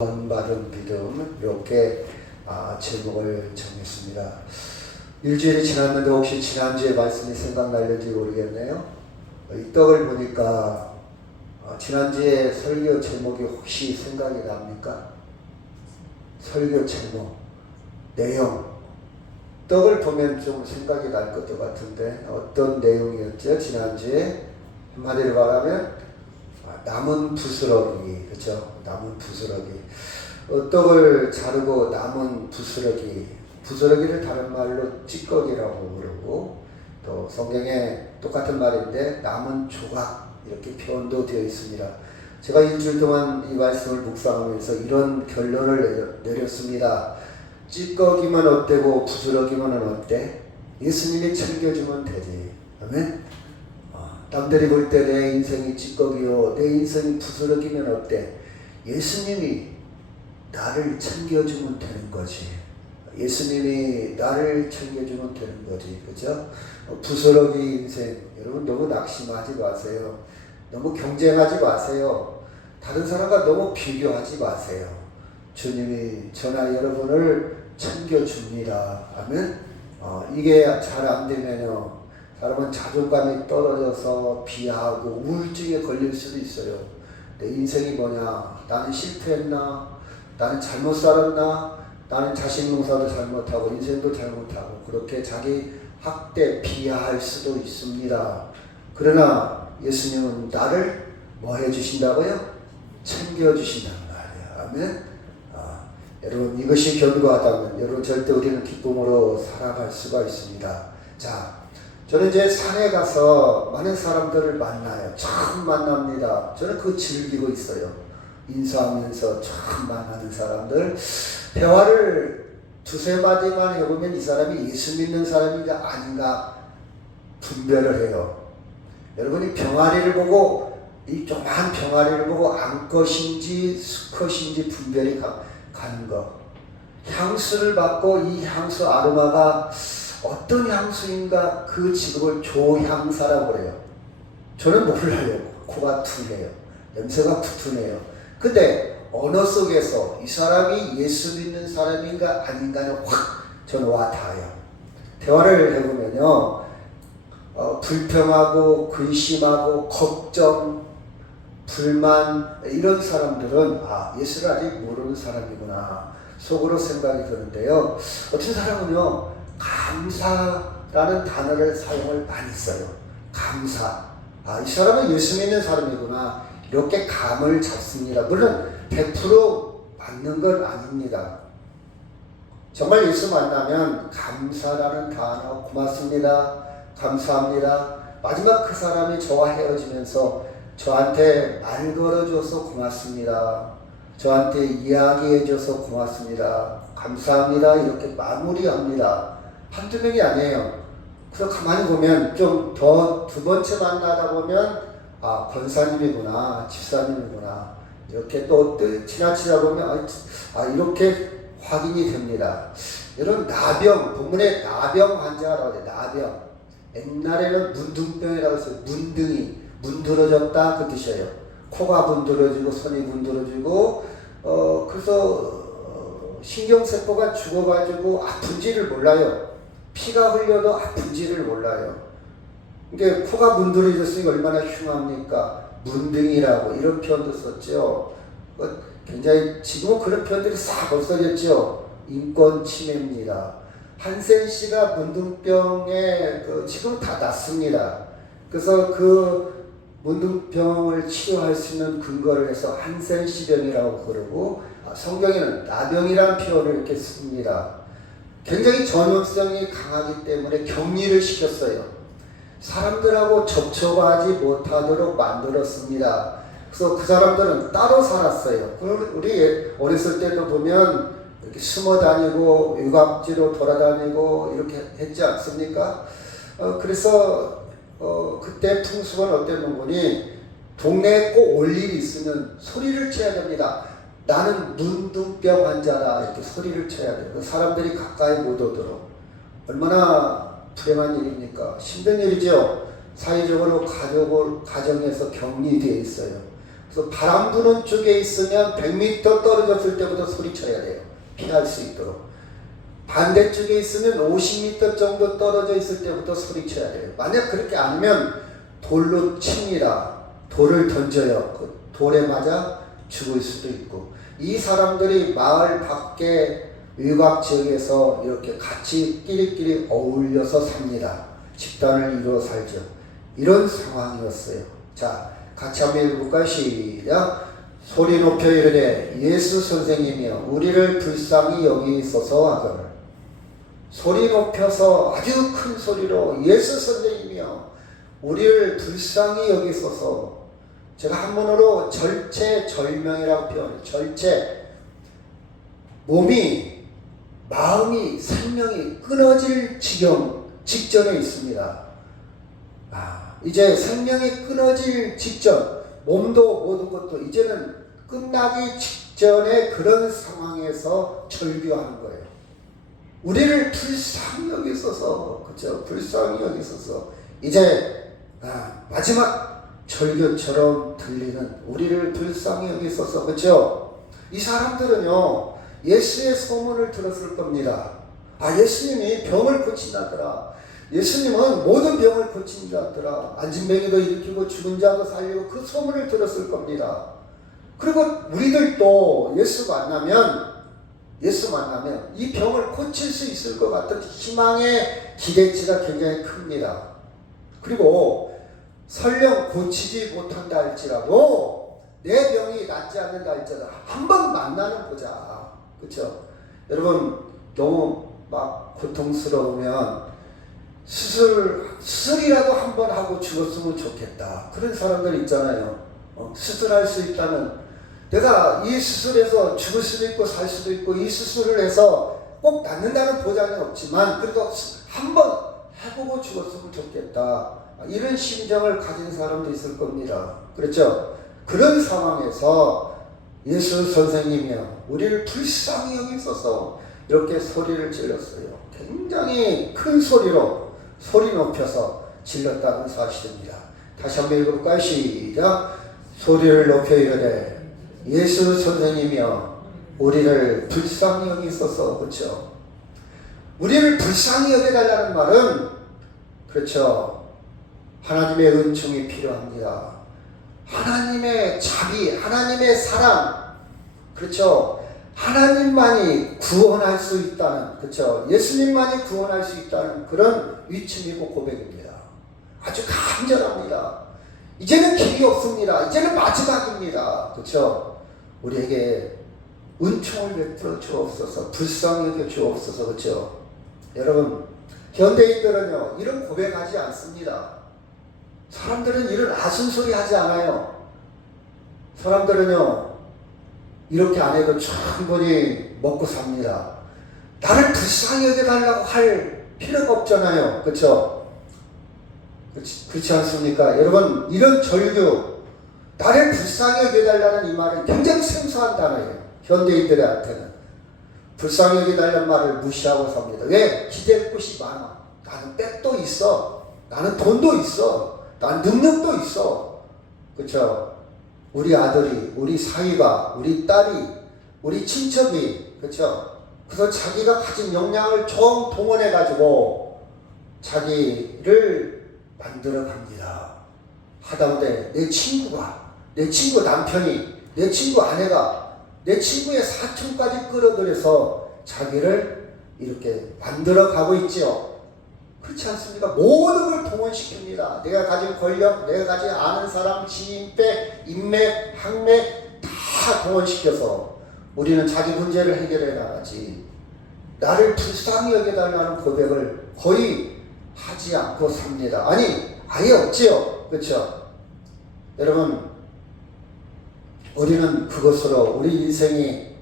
구원받은 믿음 이렇게 제목을 정했습니다. 일주일이 지났는데 혹시 지난주에 말씀이 생각날는지 모르겠네요. 이 떡을 보니까 지난주에 설교 제목이 혹시 생각이 납니까? 설교 제목, 내용, 떡을 보면 좀 생각이 날 것도 같은데 어떤 내용이었죠? 지난주에 한마디로 말하면 남은 부스러기, 그렇죠? 남은 부스러기. 떡을 자르고 남은 부스러기, 부스러기를 다른 말로 찌꺼기라고 그러고, 또 성경에 똑같은 말인데 남은 조각 이렇게 표현도 되어 있습니다. 제가 일주일 동안 이 말씀을 묵상하면서 이런 결론을 내렸습니다. 찌꺼기만 어때고 부스러기만 어때? 예수님이 챙겨주면 되지. 아멘? 남들이 볼 때 내 인생이 찌꺼기요, 내 인생이 부스러기면 어때? 예수님이 나를 챙겨주면 되는 거지. 예수님이 나를 챙겨주면 되는 거지. 그죠? 부스러기 인생. 여러분 너무 낙심하지 마세요. 너무 경쟁하지 마세요. 다른 사람과 너무 비교하지 마세요. 주님이 저나 여러분을 챙겨줍니다. 아멘? 이게 잘 안 되면요. 사람은 자존감이 떨어져서 비하하고 우울증에 걸릴 수도 있어요. 내 인생이 뭐냐? 나는 실패했나? 나는 잘못 살았나? 나는 자식 농사도 잘못하고 인생도 잘못하고 그렇게 자기 학대 비하할 수도 있습니다. 그러나 예수님은 나를 뭐 해주신다고요? 챙겨주신단 말이에요. 아멘? 여러분 이것이 견고하다면 여러분 절대 우리는 기쁨으로 살아갈 수가 있습니다. 자, 저는 이제 산에 가서 많은 사람들을 만나요. 처음 만납니다. 저는 그거 즐기고 있어요. 인사하면서 처음 만나는 사람들. 대화를 두세 마디만 해보면 이 사람이 예수 믿는 사람인가 아닌가 분별을 해요. 여러분이 병아리를 보고, 이 조그만 병아리를 보고 암컷인지 수컷인지 분별이 가는 거. 향수를 맡고 이 향수 아로마가 어떤 향수인가 그 직업을 조향사라고 그래요. 저는 몰라요. 코가 퉁해요. 냄새가 붙으네요. 근데 언어 속에서 이 사람이 예수 믿는 사람인가 아닌가는 확 저는 와 닿아요. 대화를 해보면요. 불평하고 근심하고 걱정, 불만 이런 사람들은 예수를 아직 모르는 사람이구나 속으로 생각이 드는데요. 어떤 사람은요. 감사라는 단어를 사용을 많이 써요. 감사. 이 사람은 예수 믿는 사람이구나. 이렇게 감을 잡습니다. 물론 100% 맞는 건 아닙니다. 정말 예수 만나면 감사라는 단어, 고맙습니다. 감사합니다. 마지막 그 사람이 저와 헤어지면서 저한테 말 걸어줘서 고맙습니다. 저한테 이야기해줘서 고맙습니다. 감사합니다. 이렇게 마무리합니다. 한두 명이 아니에요. 그래서 가만히 보면 좀 더 두 번째 만나다 보면 권사님이구나, 집사님이구나 이렇게 또 지나치다 보면 이렇게 확인이 됩니다. 여러분 나병, 본문에 나병 환자라고 해요. 나병. 옛날에는 문둥병이라고 했어요. 문둥이, 문드러졌다 그 뜻이에요. 코가 문드러지고 손이 문드러지고 그래서 신경세포가 죽어가지고 아픈지를 몰라요. 피가 흘려도 아픈지를 몰라요. 이게 코가 문드러졌으니까 얼마나 흉합니까? 문둥이라고 이런 표현도 썼죠. 굉장히 지금은 그런 표현들이 싹 없어졌죠. 인권 침해입니다. 한센 씨가 문둥병에 지금 다 낫습니다. 그래서 그 문둥병을 치료할 수 있는 근거를 해서 한센 씨병이라고 그러고 성경에는 나병이라는 표현을 이렇게 씁니다. 굉장히 전염성이 강하기 때문에 격리를 시켰어요. 사람들하고 접촉하지 못하도록 만들었습니다. 그래서 그 사람들은 따로 살았어요. 우리 어렸을 때도 보면 이렇게 숨어 다니고 유곽지로 돌아다니고 이렇게 했지 않습니까? 그래서 그때 풍습은 어땠는 거니 동네에 꼭 올 일이 있으면 소리를 쳐야 됩니다. 나는 문둥병 환자다 이렇게 소리를 쳐야 돼요. 사람들이 가까이 못 오도록. 얼마나 불행한 일입니까? 힘든 일이죠. 사회적으로 가정에서 격리되어 있어요. 그래서 바람 부는 쪽에 있으면 100m 떨어졌을 때부터 소리쳐야 돼요. 피할 수 있도록. 반대쪽에 있으면 50m 정도 떨어져 있을 때부터 소리쳐야 돼요. 만약 그렇게 아니면 돌로 칩니다. 돌을 던져요. 그 돌에 맞아 죽을 수도 있고. 이 사람들이 마을 밖에 외곽 지역에서 이렇게 같이 끼리끼리 어울려서 삽니다. 집단을 이루어 살죠. 이런 상황이었어요. 자, 같이 한번 읽어볼까요? 시작. 소리 높여 이르되 예수 선생님이여 우리를 불쌍히 여기소서 하거늘. 소리 높여서 아주 큰 소리로 예수 선생님이여 우리를 불쌍히 여기소서. 제가 한문으로 절체절명이라고 표현해요. 절체. 몸이, 마음이, 생명이 끊어질 직전에 있습니다. 이제 생명이 끊어질 직전, 몸도 모든 것도 이제는 끝나기 직전에 그런 상황에서 절규하는 거예요. 우리를 불쌍히 여기소서, 그렇죠? 불쌍히 여기소서. 이제 마지막 절규처럼 들리는 우리를 불쌍히 여기소서, 그렇죠? 이 사람들은요 예수의 소문을 들었을 겁니다. 예수님이 병을 고친다더라. 예수님은 모든 병을 고친다더라. 앉은뱅이도 일으키고 죽은 자도 살리고 그 소문을 들었을 겁니다. 그리고 우리들도 예수 만나면 이 병을 고칠 수 있을 것 같은 희망의 기대치가 굉장히 큽니다. 그리고 설령 고치지 못한다 할지라도 내 병이 낫지 않는다 할지라도 한번 만나는 보자. 그렇죠? 여러분 너무 막 고통스러우면 수술이라도 한번 하고 죽었으면 좋겠다. 그런 사람들 있잖아요. 수술할 수 있다면 내가 이 수술에서 죽을 수도 있고 살 수도 있고 이 수술을 해서 꼭 낫는다는 보장이 없지만 그래도 한번 해보고 죽었으면 좋겠다. 이런 심정을 가진 사람도 있을 겁니다. 그렇죠? 그런 상황에서 예수 선생님이요 우리를 불쌍히 여기소서 이렇게 소리를 질렀어요. 굉장히 큰 소리로 소리 높여서 질렀다는 사실입니다. 다시 한번 읽어볼까요? 시작. 소리를 높여 이르되 예수 선생님이여 우리를 불쌍히 여기소서. 그렇죠? 우리를 불쌍히 여겨달라는 말은 그렇죠. 하나님의 은총이 필요합니다. 하나님의 자비, 하나님의 사랑, 그렇죠. 하나님만이 구원할 수 있다는, 그렇죠. 예수님만이 구원할 수 있다는 그런 위침이고 고백입니다. 아주 간절합니다. 이제는 길이 없습니다. 이제는 마지막입니다. 그렇죠. 우리에게 은총을 베풀어 주옵소서, 불쌍히 여겨 주옵소서. 그렇죠. 여러분, 현대인들은요 이런 고백하지 않습니다. 사람들은 이런 아순소리 하지 않아요. 사람들은요 이렇게 안 해도 충분히 먹고 삽니다. 나를 불쌍히 여겨달라고 할 필요가 없잖아요. 그렇죠? 그렇지 않습니까? 여러분 이런 절규, 나를 불쌍히 여겨달라는 이 말은 굉장히 생소한 단어예요. 현대인들한테는. 불쌍히 여겨달라는 말을 무시하고 삽니다. 왜? 기댈 곳이 많아. 나는 백도 있어. 나는 돈도 있어. 난 능력도 있어. 그렇죠? 우리 아들이, 우리 사위가, 우리 딸이, 우리 친척이, 그렇죠? 그래서 자기가 가진 역량을 총 동원해 가지고 자기를 만들어 갑니다. 하다못해 내 친구가, 내 친구 남편이, 내 친구 아내가, 내 친구의 사촌까지 끌어들여서 자기를 이렇게 만들어 가고 있지요. 그렇지 않습니까? 모든 걸 동원시킵니다. 내가 가진 권력, 내가 가진 아는 사람, 지인배, 인맥, 학맥 다 동원시켜서 우리는 자기 문제를 해결해 나가지. 나를 불쌍히 여겨달라는 고백을 거의 하지 않고 삽니다. 아니, 아예 없지요. 그렇죠? 여러분, 우리는 그것으로 우리 인생이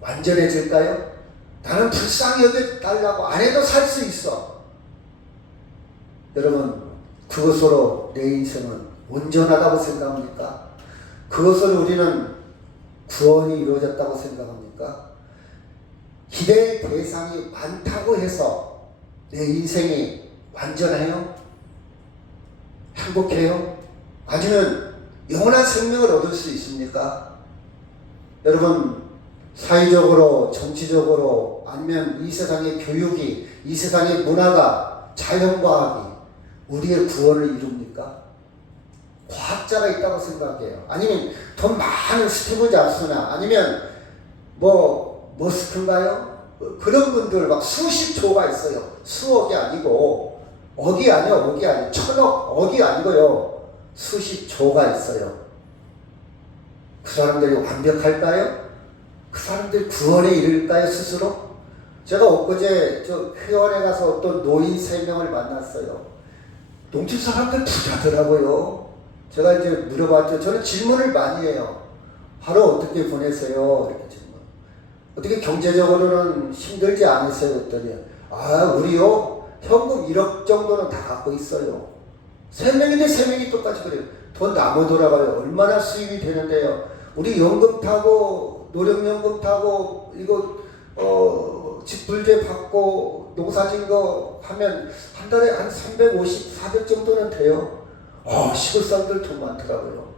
완전해질까요? 나는 불쌍히 여겨달라고 안 해도 살 수 있어. 여러분, 그것으로 내 인생은 온전하다고 생각합니까? 그것으로 우리는 구원이 이루어졌다고 생각합니까? 기대의 대상이 많다고 해서 내 인생이 완전해요? 행복해요? 아니면 영원한 생명을 얻을 수 있습니까? 여러분, 사회적으로, 정치적으로, 아니면 이 세상의 교육이, 이 세상의 문화가, 자연과학이 우리의 구원을 이룹니까? 과학자가 있다고 생각해요. 아니면 더 많은 스티브 잡스나 아니면 머스크인가요? 그런 분들 막 수십 조가 있어요. 수억이 아니고 억이 아니요, 억이 아니요, 천억, 억이 아니고요, 수십 조가 있어요. 그 사람들이 완벽할까요? 그 사람들이 구원에 이를까요, 스스로? 제가 엊그제 저 회원에 가서 어떤 노인 3명을 만났어요. 농촌 사람들 부자더라고요. 제가 이제 물어봤죠. 저는 질문을 많이 해요. 하루 어떻게 보내세요? 이렇게 질문. 어떻게 경제적으로는 힘들지 않으세요? 그랬더니, 우리요, 현금 1억 정도는 다 갖고 있어요. 3명인데 3명이 똑같이 그래요. 돈 나무 돌아가요. 얼마나 수입이 되는데요. 우리 연금 타고, 노령연금 타고, 이거, 집불제 받고, 농사진 거 하면 한 달에 한 350, 400 정도는 돼요. 시골 사람들 돈 많더라고요.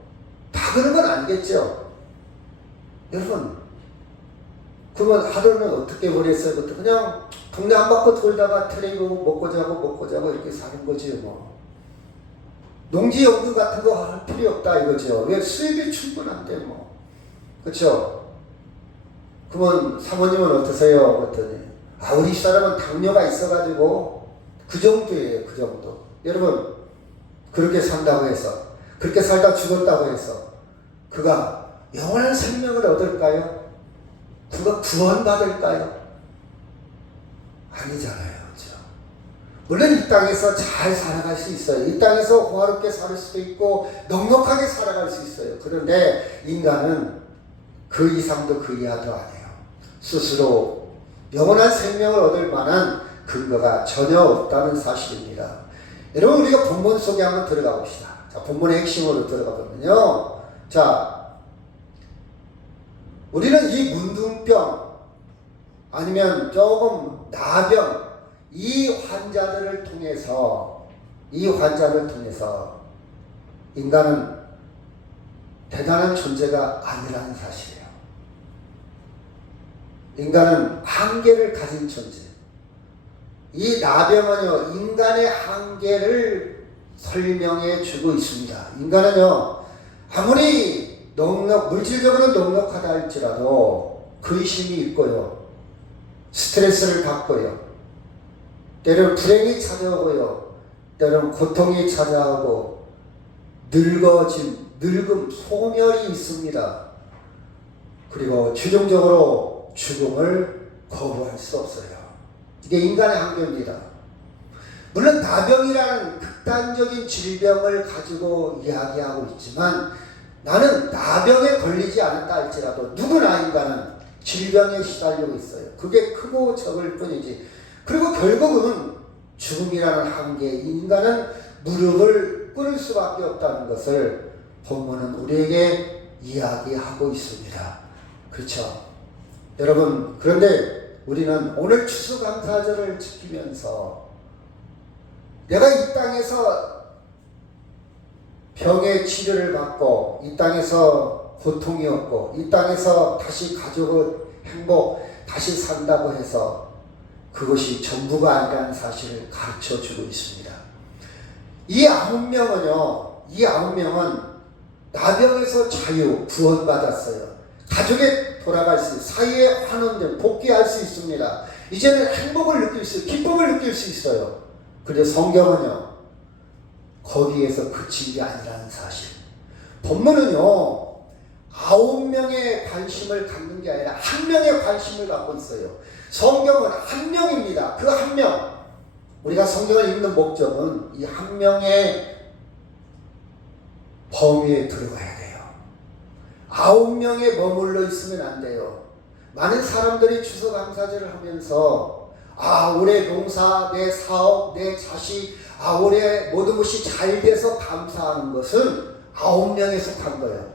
다 그런 건 아니겠죠? 여러분, 그러면 하루는 어떻게 보냈어요? 그냥 동네 한 바퀴 돌다가 텔레비전 먹고 자고 이렇게 사는 거지 뭐. 농지연금 같은 거 할 필요 없다 이거죠. 왜? 수입이 충분한데 뭐. 그렇죠? 그러면 사모님은 어떠세요? 그랬더니 우리 사람은 당뇨가 있어가지고 그 정도예요. 그 정도. 여러분, 그렇게 산다고 해서, 그렇게 살다 죽었다고 해서 그가 영원한 생명을 얻을까요? 그가 구원받을까요? 아니잖아요. 그렇죠? 물론 이 땅에서 잘 살아갈 수 있어요. 이 땅에서 호화롭게 살 수도 있고 넉넉하게 살아갈 수 있어요. 그런데 인간은 그 이상도 그 이하도 안 해요. 스스로 영원한 생명을 얻을 만한 근거가 전혀 없다는 사실입니다. 여러분, 우리가 본문 속에 한번 들어가 봅시다. 자, 본문의 핵심으로 들어가 보면요. 자, 우리는 이 문둥병 아니면 조금 나병, 이 환자들을 통해서 인간은 대단한 존재가 아니라는 사실이에요. 인간은 한계를 가진 존재. 이 나병은요, 인간의 한계를 설명해 주고 있습니다. 인간은요, 아무리 물질적으로 넉넉하다 할지라도 근심이 있고요, 스트레스를 받고요, 때로는 불행이 찾아오고요, 때로는 고통이 찾아오고, 늙음, 소멸이 있습니다. 그리고 최종적으로 죽음을 거부할 수 없어요. 이게 인간의 한계입니다. 물론 나병이라는 극단적인 질병을 가지고 이야기하고 있지만, 나는 나병에 걸리지 않았다 할지라도 누구나 인간은 질병에 시달리고 있어요. 그게 크고 적을 뿐이지. 그리고 결국은 죽음이라는 한계, 인간은 무릎을 꿇을 수밖에 없다는 것을 본문은 우리에게 이야기하고 있습니다. 그렇죠? 여러분, 그런데 우리는 오늘 추수감사절을 지키면서 내가 이 땅에서 병의 치료를 받고, 이 땅에서 고통이 없고, 이 땅에서 다시 가족의 행복, 다시 산다고 해서 그것이 전부가 아니라는 사실을 가르쳐 주고 있습니다. 이 9명은 나병에서 구원받았어요. 가족에 돌아갈 수 있어요. 사회에 환원된, 복귀할 수 있습니다. 이제는 행복을 느낄 수 있어요. 기쁨을 느낄 수 있어요. 그런데 성경은요, 거기에서 그친 게 아니라는 사실. 본문은요, 9명의 관심을 갖는 게 아니라 1명의 관심을 갖고 있어요. 성경은 1명입니다. 그 1명. 우리가 성경을 읽는 목적은 이 1명의 범위에 들어가야 돼요. 9명에 머물러 있으면 안 돼요. 많은 사람들이 추수감사절을 하면서 올해 농사, 내 사업, 내 자식, 올해 모든 것이 잘 돼서 감사하는 것은 9명에 속한 거예요.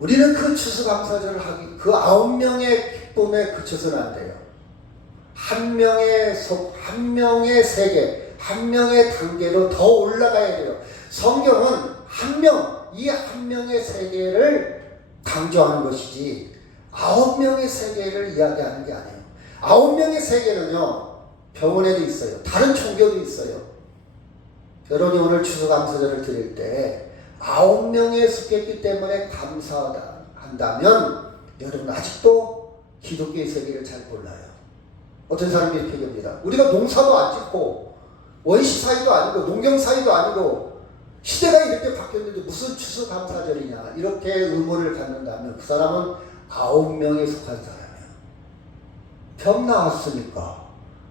우리는 그 추수감사절을 그 9명의 기쁨에 그쳐서는 안 돼요. 한 명의 세계, 한 명의 단계로 더 올라가야 돼요. 성경은 1명, 이 한 명의 세계를 강조하는 것이지 9명의 세계를 이야기하는 게 아니에요. 9명의 세계는요, 병원에도 있어요. 다른 종교도 있어요. 여러분이 오늘 추수감사절을 드릴 때 9명에 속했기 때문에 감사한다면 여러분 아직도 기독교의 세계를 잘 몰라요. 어떤 사람이 이렇게 얘기합니다. 우리가 농사도 안 짓고 원시사회도 아니고 농경사회도 아니고 시대가 이렇게 바뀌었는데 무슨 추수감사절이냐 이렇게 의문을 갖는다면 그 사람은 9명에 속한 사람이에요. 병 나았으니까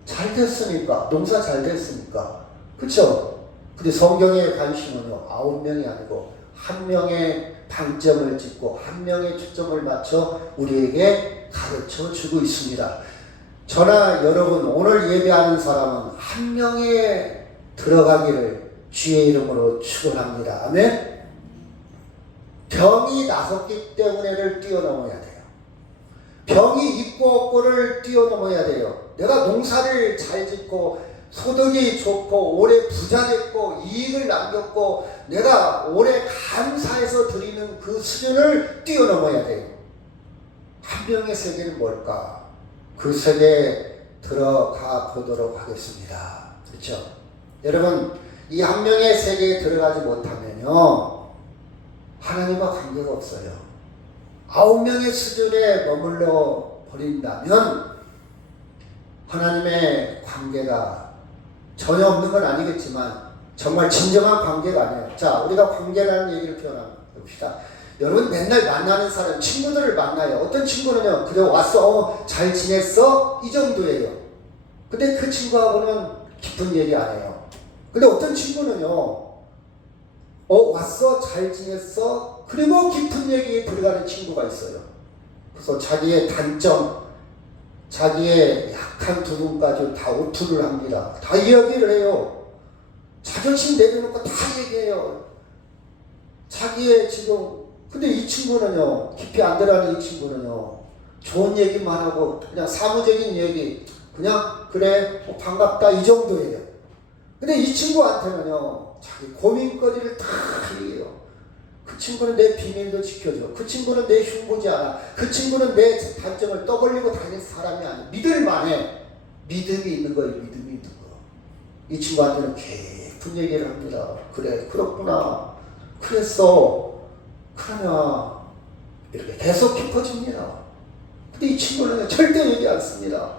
잘 됐으니까 농사 잘 됐으니까 그쵸? 근데 성경의 관심은요 9명이 아니고 한 명의 방점을 찍고 한 명의 초점을 맞춰 우리에게 가르쳐 주고 있습니다. 저나 여러분 오늘 예배하는 사람은 한 명에 들어가기를 주의 이름으로 축원합니다. 아멘. 병이 나섰기 때문에를 뛰어넘어야 돼요. 병이 있고 없고를 뛰어넘어야 돼요. 내가 농사를 잘 짓고 소득이 좋고 올해 부자 됐고 이익을 남겼고 내가 올해 감사해서 드리는 그 수준을 뛰어넘어야 돼요. 한 명의 세계는 뭘까? 그 세계에 들어가 보도록 하겠습니다. 그렇죠? 여러분 이 한 명의 세계에 들어가지 못하면요 하나님과 관계가 없어요. 9명의 수준에 머물러 버린다면 하나님의 관계가 전혀 없는 건 아니겠지만 정말 진정한 관계가 아니에요. 자, 우리가 관계라는 얘기를 표현합시다. 여러분 맨날 만나는 사람, 친구들을 만나요. 어떤 친구는요, 그래 왔어, 잘 지냈어? 이 정도예요. 근데 그 친구하고는 깊은 얘기 안 해요. 근데 어떤 친구는요, 왔어? 잘 지냈어? 그리고 깊은 얘기에 들어가는 친구가 있어요. 그래서 자기의 단점, 자기의 약한 부분까지 다 오픈을 합니다. 다 이야기를 해요. 자존심 내려놓고 다 얘기해요. 자기의 지금, 근데 이 친구는요, 깊이 안 들어가는 이 친구는요, 좋은 얘기만 하고, 그냥 사무적인 얘기, 그냥, 그래, 반갑다, 이 정도예요. 근데 이 친구한테는요, 자기 고민거리를 다 얘기해요. 그 친구는 내 비밀도 지켜줘. 그 친구는 내 흉보지 않아. 그 친구는 내 단점을 떠벌리고 다니는 사람이 아니야. 믿을만해. 믿음이 있는 거예요. 믿음이 있는 거. 이 친구한테는 깊은 얘기를 합니다. 그래, 그렇구나. 그랬어. 그러냐. 이렇게 계속 깊어집니다. 근데 이 친구는 절대 얘기 안 씁니다.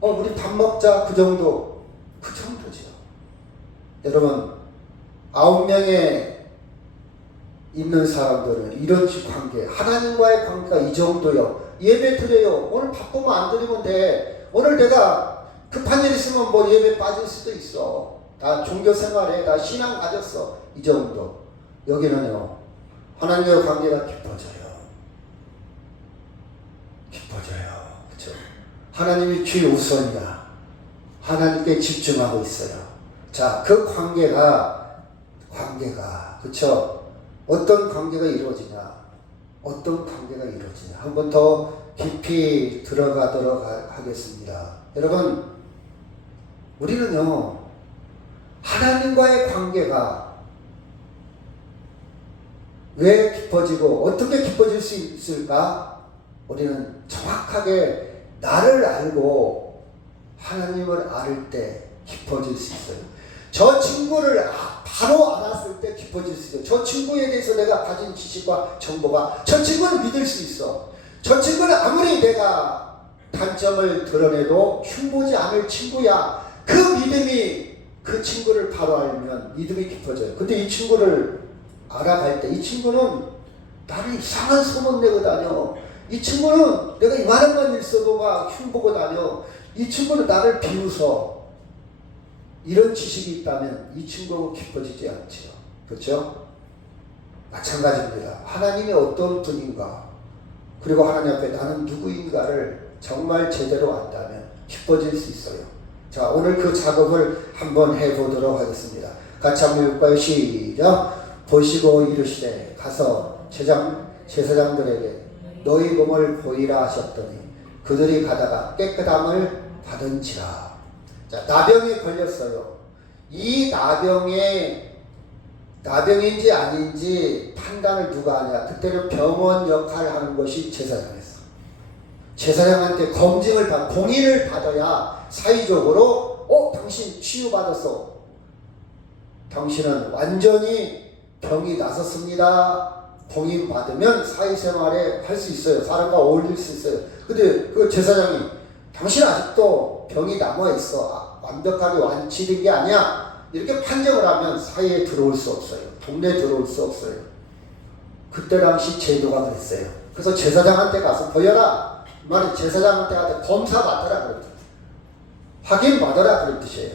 우리 밥 먹자. 그 정도. 그 정도죠. 여러분, 9명의 있는 사람들은 이런 관계, 하나님과의 관계가 이 정도요. 예배 드려요. 오늘 바쁘면 안 드리면 돼. 오늘 내가 급한 일 있으면 뭐 예배 빠질 수도 있어. 나 종교 생활에, 나 신앙 가졌어. 이 정도. 여기는요, 하나님과의 관계가 깊어져요. 깊어져요. 그쵸? 하나님이 최우선이야. 하나님께 집중하고 있어요. 자, 그 관계가, 그쵸? 어떤 관계가 이루어지냐? 어떤 관계가 이루어지냐? 한 번 더 깊이 들어가도록 하겠습니다. 여러분, 우리는요, 하나님과의 관계가 왜 깊어지고 어떻게 깊어질 수 있을까? 우리는 정확하게 나를 알고 하나님을 알을 때 깊어질 수 있어요. 저 친구를 바로 알았을 때 깊어질 수 있어요. 저 친구에 대해서 내가 가진 지식과 정보가 저 친구를 믿을 수 있어. 저 친구는 아무리 내가 단점을 드러내도 흉보지 않을 친구야. 그 믿음이 그 친구를 바로 알면 믿음이 깊어져요. 근데 이 친구를 알아갈 때 이 친구는 나를 이상한 소문 내고 다녀. 이 친구는 내가 이만한 일 있어도 막 흉보고 다녀. 이 친구는 나를 비웃어. 이런 지식이 있다면 이 친구하고 깊어지지 않죠. 그렇죠? 마찬가지입니다. 하나님이 어떤 분인가, 그리고 하나님 앞에 나는 누구인가를 정말 제대로 안다면 깊어질 수 있어요. 자, 오늘 그 작업을 한번 해보도록 하겠습니다. 같이 한번 읽을까요? 시작. 보시고 이르시되 가서 제사장들에게 너희 몸을 보이라 하셨더니 그들이 가다가 깨끗함을 받은지라. 자, 나병에 걸렸어요. 이 나병에 나병인지 아닌지 판단을 누가 하냐? 그때는 병원 역할을 하는 것이 제사장이었어. 제사장한테 검증을 공인을 받아야 사회적으로 당신 치유받았어. 당신은 완전히 병이 나섰습니다. 공인 받으면 사회생활에 할 수 있어요. 사람과 어울릴 수 있어요. 근데 그 제사장이 당신 아직도 병이 남아있어. 완벽하게 완치된 게 아니야. 이렇게 판정을 하면 사회에 들어올 수 없어요. 동네에 들어올 수 없어요. 그때 당시 제도가 그랬어요. 그래서 제사장한테 가서 보여라. 이 말은 제사장한테 가서 검사 받으라 그랬죠. 확인 받아라 그런 뜻이에요.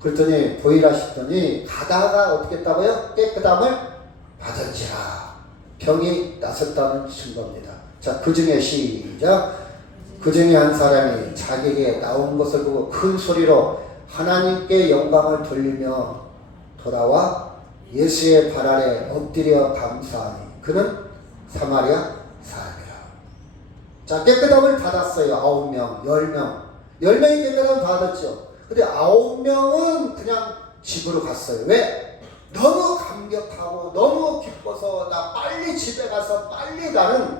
그랬더니 보이라 하시더니 가다가 어떻게 했다고요? 깨끗함을 받은지라. 병이 나섰다는 증거입니다. 자, 그 중에 시작. 그 중에 한 사람이 자기에게 나온 것을 보고 큰 소리로 하나님께 영광을 돌리며 돌아와 예수의 발 아래 엎드려 감사하니 그는 사마리아 사람이라. 자, 깨끗함을 받았어요. 9명, 10명. 10명이 깨끗함을 받았죠. 근데 9명은 그냥 집으로 갔어요. 왜? 너무 감격하고 너무 기뻐서 나 빨리 집에 가서 빨리 나는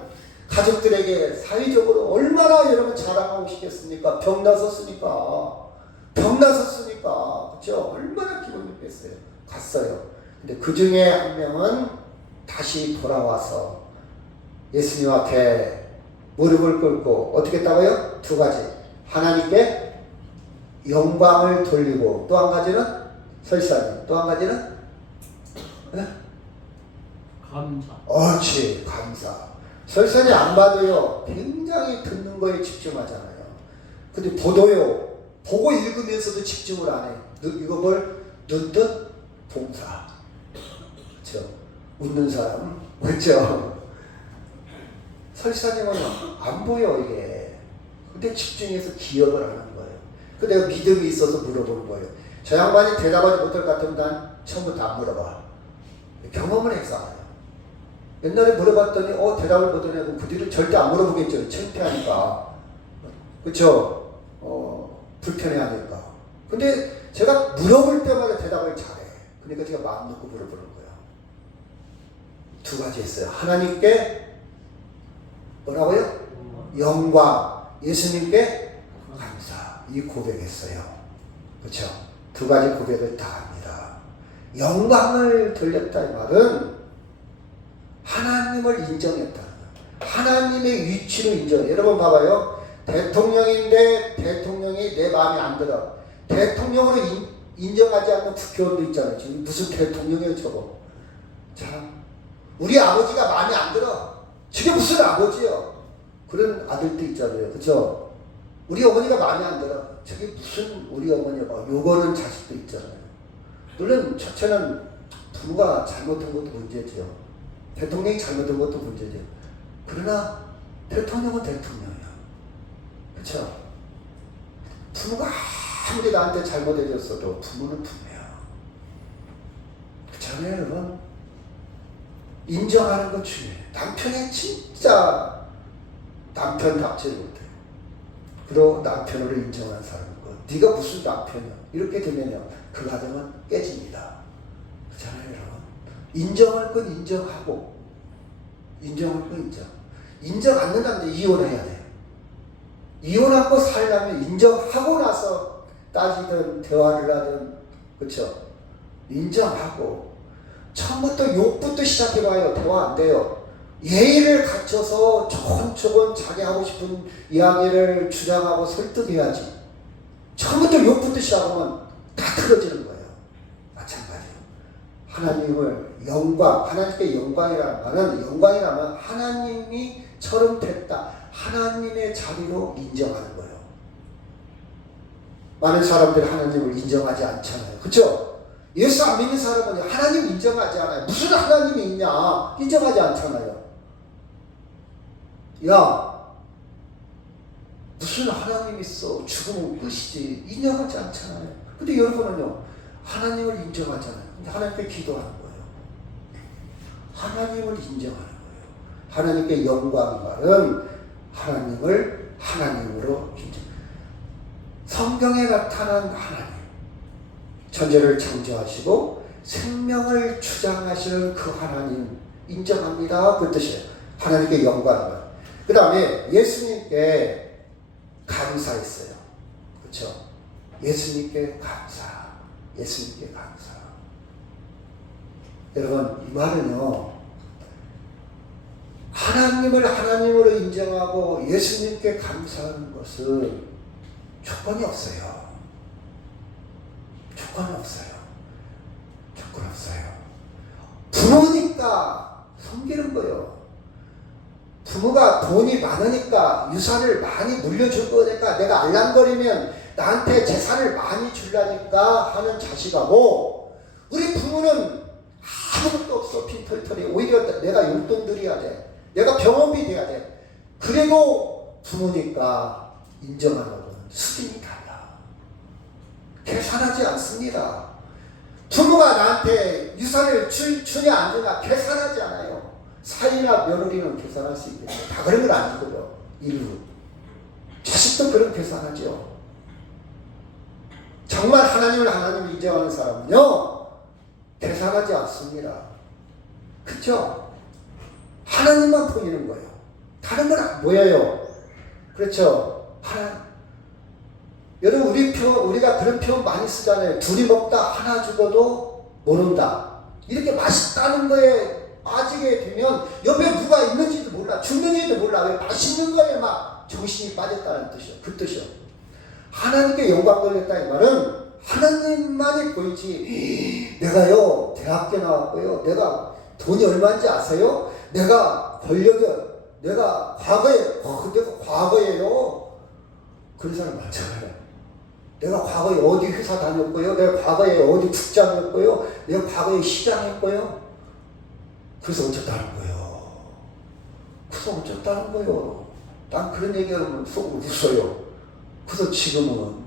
가족들에게 사회적으로 얼마나 여러분 자랑하고 싶겠습니까? 병 나섰으니까. 그렇죠? 얼마나 기분 좋겠어요. 갔어요. 근데 그 중에 한 명은 다시 돌아와서 예수님 앞에 무릎을 꿇고 어떻게 했다고요? 두 가지. 하나님께 영광을 돌리고 또 한 가지는 설사님. 또 한 가지는 네? 감사. 옳지. 감사. 설사님 안 봐도요. 굉장히 듣는 거에 집중하잖아요. 근데 보도요. 보고 읽으면서도 집중을 안 해. 이거 뭘 눈뜻 봉사. 그렇죠. 웃는 사람. 그렇죠. 설사님은 안 보여 이게. 근데 집중해서 기억을 하는 거예요. 그 내가 믿음이 있어서 물어보는 거예요. 저 양반이 대답하지 못할 것 같으면 난 처음부터 안 물어봐. 경험을 해서 알아요. 옛날에 물어봤더니 대답을 못하냐 그럼 그 뒤로 절대 안 물어보겠죠. 창피하니까. 그렇죠. 불편해하니까. 근데 제가 물어볼 때마다 대답을 잘해. 그러니까 제가 마음 놓고 물어보는 거예요. 두 가지 했어요. 하나님께 뭐라고요? 영광. 예수님께 감사. 이 고백했어요. 그렇죠. 두 가지 고백을 다 합니다. 영광을 돌렸다 이 말은 하나님을 인정했다는 거예요. 하나님의 위치를 인정해요. 여러분 봐봐요. 대통령인데 대통령이 내 마음에 안 들어. 대통령으로 인정하지 않는 국회의원도 있잖아요. 지금 무슨 대통령이에요 저거. 참 우리 아버지가 마음에 안 들어. 저게 무슨 아버지요. 그런 아들도 있잖아요. 그렇죠? 우리 어머니가 마음에 안 들어. 저게 무슨 우리 어머니가 요거는 자식도 있잖아요. 물론 첫째는 부모가 잘못한 것도 문제죠. 대통령이 잘못한 것도 문제죠. 그러나 대통령은 대통령이야. 그렇죠? 부모가 아무리 나한테 잘못해줬어도 부모는 부모야. 그렇잖아요 여러분? 인정하는 것 중요해요. 남편이 진짜 남편답지 못해요. 그리고 남편으로 인정한 사람이고 네가 무슨 남편이야. 이렇게 되면요. 그 가정은 깨집니다. 그렇잖아요 여러분? 인정할 건 인정하고 인정할 건 인정 안 된다면 이혼해야 돼요. 이혼하고 살려면 인정하고 나서 따지든 대화를 하든 그렇죠? 인정하고 처음부터 욕부터 시작해봐요. 대화 안 돼요. 예의를 갖춰서 조곤조곤 자기 하고 싶은 이야기를 주장하고 설득해야지. 처음부터 욕부터 시작하면 다 틀어지는 거예요. 마찬가지로 하나님을 하나님께 영광이라는 말은 영광이라면 하나님이 처럼 됐다. 하나님의 자리로 인정하는 거예요. 많은 사람들이 하나님을 인정하지 않잖아요. 그렇죠? 예수 안 믿는 사람은 하나님 인정하지 않아요. 무슨 하나님이 있냐? 인정하지 않잖아요. 야, 무슨 하나님 있어? 죽으면 끝이지. 인정하지 않잖아요. 근데 여러분은요, 하나님을 인정하잖아요. 근데 하나님께 기도하는 거예요. 하나님을 인정하는 거예요. 하나님께 영광 말은 하나님을 하나님으로 인정. 성경에 나타난 하나님. 천지를 창조하시고 생명을 주장하시는 그 하나님 인정합니다. 그 뜻이에요. 하나님께 영광을. 그 다음에 예수님께 감사했어요. 그렇죠? 예수님께 감사. 예수님께 감사. 여러분, 이 말은요, 하나님을 하나님으로 인정하고 예수님께 감사하는 것은 조건이 없어요. 조건이 없어요. 조건 없어요. 부모니까 섬기는 거예요. 부모가 돈이 많으니까 유산을 많이 물려줄 거니까 내가 알랑거리면 나한테 재산을 많이 주려니까 하는 자식하고, 우리 부모는 아무것도 없어 빈털털이. 오히려 내가 용돈 드려야 돼. 내가 병원비 돼야 돼. 그래도 부모니까 인정하는 수준이 달라. 계산하지 않습니다. 부모가 나한테 유산을 주냐 안 주냐 계산하지 않아요. 사위나 며느리는 계산할 수 있는데 다 그런 건 아니고요. 일부. 자식도 그런 계산하죠. 정말 하나님을 하나님을 인정하는 사람은요, 계산하지 않습니다. 그렇죠? 하나님만 보이는 거예요. 다른 건 안 보여요. 그렇죠? 여러분, 우리가 그런 표현 많이 쓰잖아요. 둘이 먹다 하나 죽어도 모른다. 이렇게 맛있다는 거에 빠지게 되면 옆에 누가 있는지도 몰라. 죽는지도 몰라. 왜 맛있는 거에 막 정신이 빠졌다는 뜻이요. 그 뜻이요. 하나님께 영광 돌렸다 이 말은 하나님만이 보이지, 내가요 대학교 나왔고요, 내가 돈이 얼마인지 아세요? 내가 권력이, 내가 내가 과거에요. 그런 사람 많잖아요. 내가 과거에 어디 회사 다녔고요, 내가 과거에 어디 국장이었고요, 내가 과거에 시장했고요. 그래서 어쩌다는 거예요. 그래서 어쩌다는 거예요. 난 그런 얘기하면 속으로 웃어요. 그래서 지금은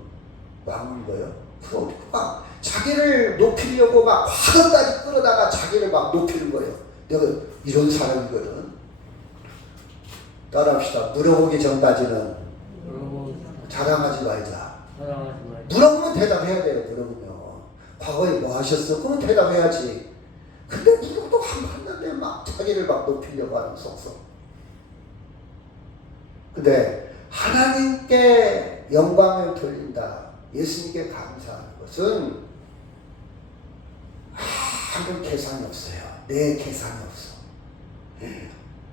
막는 거예요. 그래서 막 자기를 높이려고 막 과거까지 끌어다가 자기를 막 높이는 거예요. 내가 이런 사람이거든. 따라합시다. 물어보기 전까지는 자랑하지 말자. 물어보면 대답해야 돼요. 물어보면 과거에 뭐 하셨어? 그러면 대답해야지. 근데 물어도 한번한데 막 자기를 막 높이려고 하는 속성. 근데 하나님께 영광을 돌린다, 예수님께 감사하는 것은 아무 계산이 없어요. 내 계산이 없어.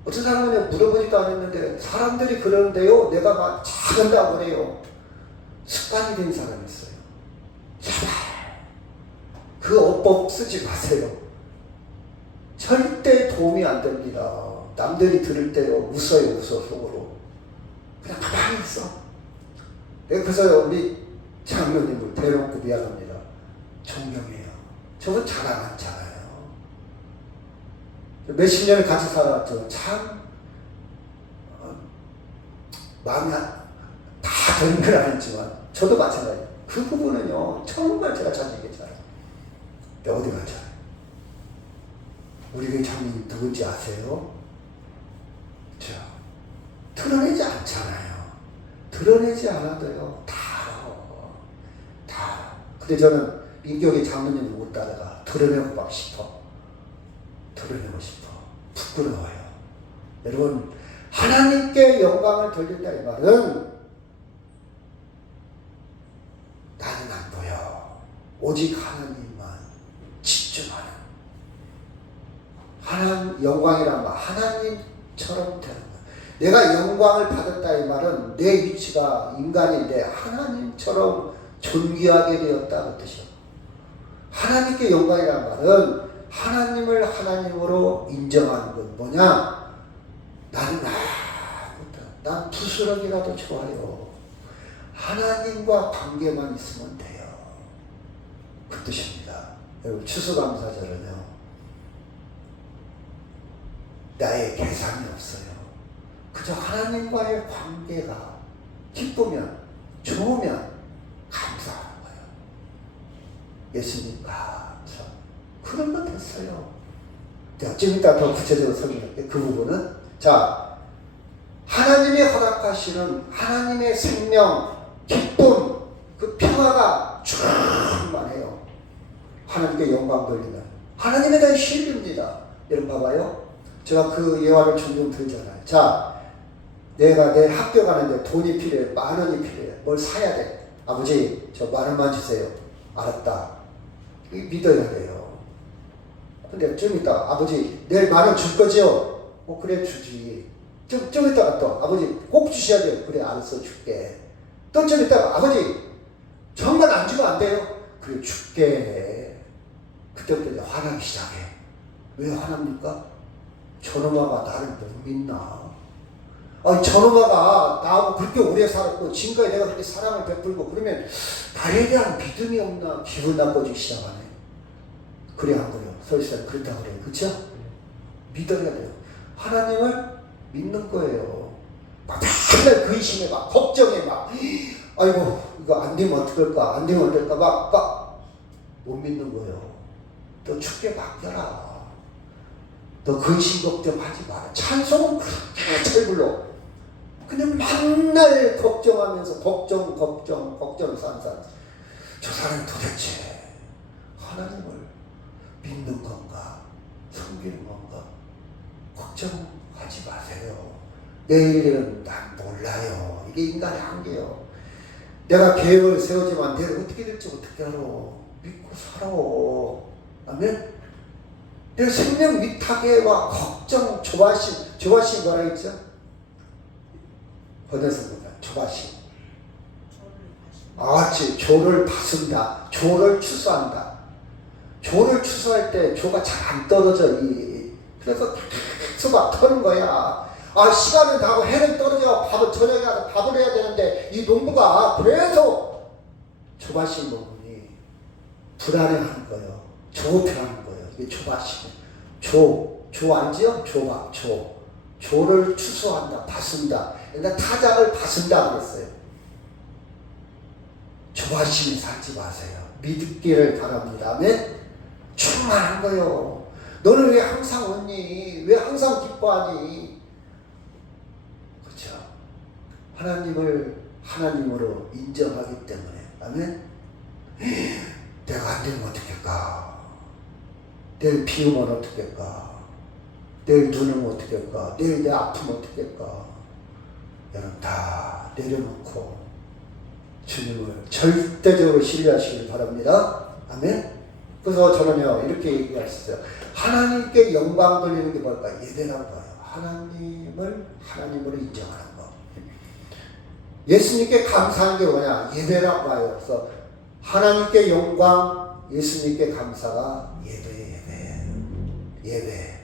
어떤 사람은 물어보지도 않았는데 사람들이 그러는데요, 내가 막 잘한다고 그래요. 습관이 된 사람이 있어요. 제발 그 어법 쓰지 마세요. 절대 도움이 안 됩니다. 남들이 들을 때요 웃어요. 웃어 속으로. 그냥 가만히 있어. 그래서 우리 장로님을 대놓고 미안합니다. 존경해요. 저는 자랑 않잖아요. 몇십 년을 같이 살았죠. 참 마음이 다 되는 건 아니지만 저도 마찬가지예요. 그 부분은요 정말 제가 자신 있잖아요. 근데 어디 가죠? 우리 교회 장로님 누군지 아세요? 자, 드러내지 않잖아요. 드러내지 않아도요 다 알아. 다. 근데 저는 민교회 장로님을 못 따라가 드러내고 막 싶어. 드러내고 싶어. 부끄러워요. 여러분, 하나님께 영광을 돌린다 이 말은 나는 안 보여. 오직 하나님만 집중하는. 하나님 영광이란 말, 하나님처럼 되는 것. 내가 영광을 받았다 이 말은 내 위치가 인간인데 하나님처럼 존귀하게 되었다는 뜻이요. 하나님께 영광이란 말은 하나님을 하나님으로 인정하는 건 뭐냐? 나는 난 부스러기라도 좋아요. 하나님과 관계만 있으면 돼요. 그 뜻입니다. 여러분, 추수감사절은요 나의 계산이 없어요. 그저 하나님과의 관계가 기쁘면, 좋으면 감사하는 거예요. 예수님 감사. 그러면 됐어요. 자, 좀 이따 더 구체적으로 설명할게요. 그 부분은. 자, 하나님이 허락하시는 하나님의 생명, 기쁨, 그 평화가 충만해요. 하나님께 영광 돌리는 하나님에 대한 신뢰입니다. 여러분 봐봐요. 제가 그 예화를 종종 들잖아요. 자, 내가 내 학교 가는데 돈이 필요해. 10,000원이 필요해. 뭘 사야 돼. 아버지, 저 10,000원만 주세요. 알았다. 믿어야 돼요. 근데 좀 이따 아버지 내일 10,000원 줄 거지요? 그래 주지. 좀 이따가 또 아버지 꼭 주셔야 돼요. 그래 알았어 줄게. 또 좀 이따가 아버지 정말 안 주면 안 돼요? 그래 줄게. 그때부터 이제 화나기 시작해. 왜 화납니까? 저놈아가 나를 못 믿나? 아니 저놈아가 나하고 그렇게 오래 살았고 지금까지 내가 그렇게 사랑을 베풀고 그러면 나에 대한 믿음이 없나? 기분 나빠지기 시작하네. 그래 안 그래요? 설사 그렇다 그래요. 그쵸? 믿어야 돼요. 하나님을 믿는 거예요. 막 맨날 근심에 막 걱정에 막 아이고 이거 안 되면 어떡할까 안 되면 어떨까 막 못 믿는 거예요. 너 죽게 맡겨라. 너 근심 걱정하지 마라. 찬송은 그렇게 잘 불러. 그냥 맨날 걱정하면서 걱정 산산. 저 사람이 도대체 하나님을 믿는 건가 섬기는 건가 걱정하지 마세요. 내일은 난 몰라요. 이게 인간의 한계요. 내가 계획을 세우지만 내일 어떻게 될지 어떻게 알아. 믿고 살아. 아멘. 내 생명 위탁에와 걱정, 조바심 뭐라 했죠? 번역습니다. 조바심. 그렇지. 조를 파순다. 조를 추수한다. 조를 추수할 때 조가 잘 안 떨어져. 그래서 계속 막 터는 거야. 시간은 다고 해는 떨어져. 저녁에 가서 밥을 해야 되는데 이 농부가 계속 조바심 먹으니 불안해하는 거예요. 조급해하는 거예요. 이게 조바심. 조 알지요? 조를 추수한다. 파순다. 그러니까 타작을 파순다 그랬어요. 조바심에 살지 마세요. 믿기를 바랍니다. 아멘? 충만한 거예요. 너는 왜 항상 웃니? 왜 항상 기뻐하니? 그렇죠? 하나님을 하나님으로 인정하기 때문에. 아멘? 내가 안 되면 어떡할까? 내일 비 오면 어떡할까? 내일 눈 오면 어떡할까? 내일 내 아프면 어떡할까? 여러분 다 내려놓고 주님을 절대적으로 신뢰하시길 바랍니다. 아멘? 그래서 저는요 이렇게 얘기했어요. 하나님께 영광 돌리는 게 뭘까? 예배라고 봐요. 하나님을 하나님으로 인정하는 거. 예수님께 감사하는 게 뭐냐? 예배라고 봐요. 그래서 하나님께 영광, 예수님께 감사가 예배.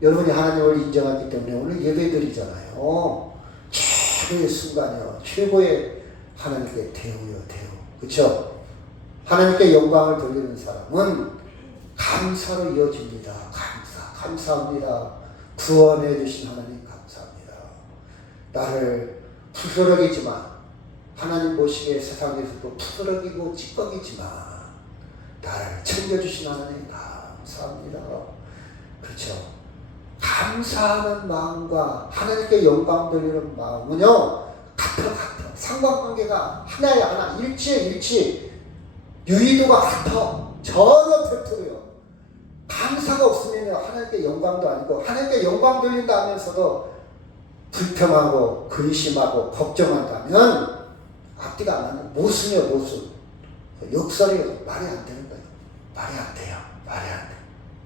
여러분이 하나님을 인정하기 때문에 오늘 예배 드리잖아요. 최고의 순간이요. 최고의 하나님께 대우요. 그렇죠? 하나님께 영광을 돌리는 사람은 감사로 이어집니다. 감사합니다. 구원해 주신 하나님 감사합니다. 나를 부스러기지만 하나님 보시기에 세상에서도 부스러기고 찌꺼기지만 나를 챙겨주신 하나님 감사합니다. 그렇죠? 감사하는 마음과 하나님께 영광 돌리는 마음은요 같아. 상관관계가 하나야 하나. 일치. 유의도가 같아. 전혀 대토요. 감사가 없으면 하나님께 영광도 아니고 하나님께 영광 돌린다 하면서도 불평하고 근심하고 걱정한다면 앞뒤가 안 맞는 모순이요. 역설이요. 말이 안 되는 거예요. 말이 안 돼요.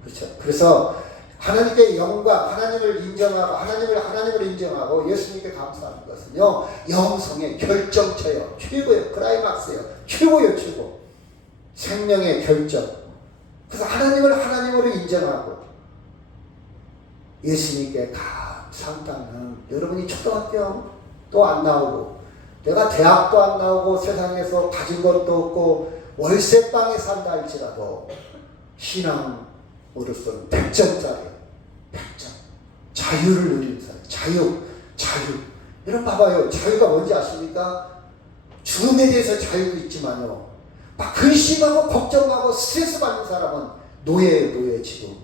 그렇죠? 그래서 하나님께 영광, 하나님을 인정하고 하나님을 인정하고 예수님께 감사하는 것은요 영성의 결정체요. 최고의 클라이막스예요. 최고. 생명의 결정. 그래서 하나님을 하나님으로 인정하고 예수님께 감사한다는 여러분이 초등학교도 안 나오고 내가 대학도 안 나오고 세상에서 가진 것도 없고 월세방에 산다 할지라도 신앙으로서는 100점짜리 100점. 자유를 누리는 사람. 자유. 여러분 봐봐요. 자유가 뭔지 아십니까? 죽음에 대해서 자유도 있지만요. 막 근심하고 걱정하고 스트레스 받는 사람은 노예예요 지금.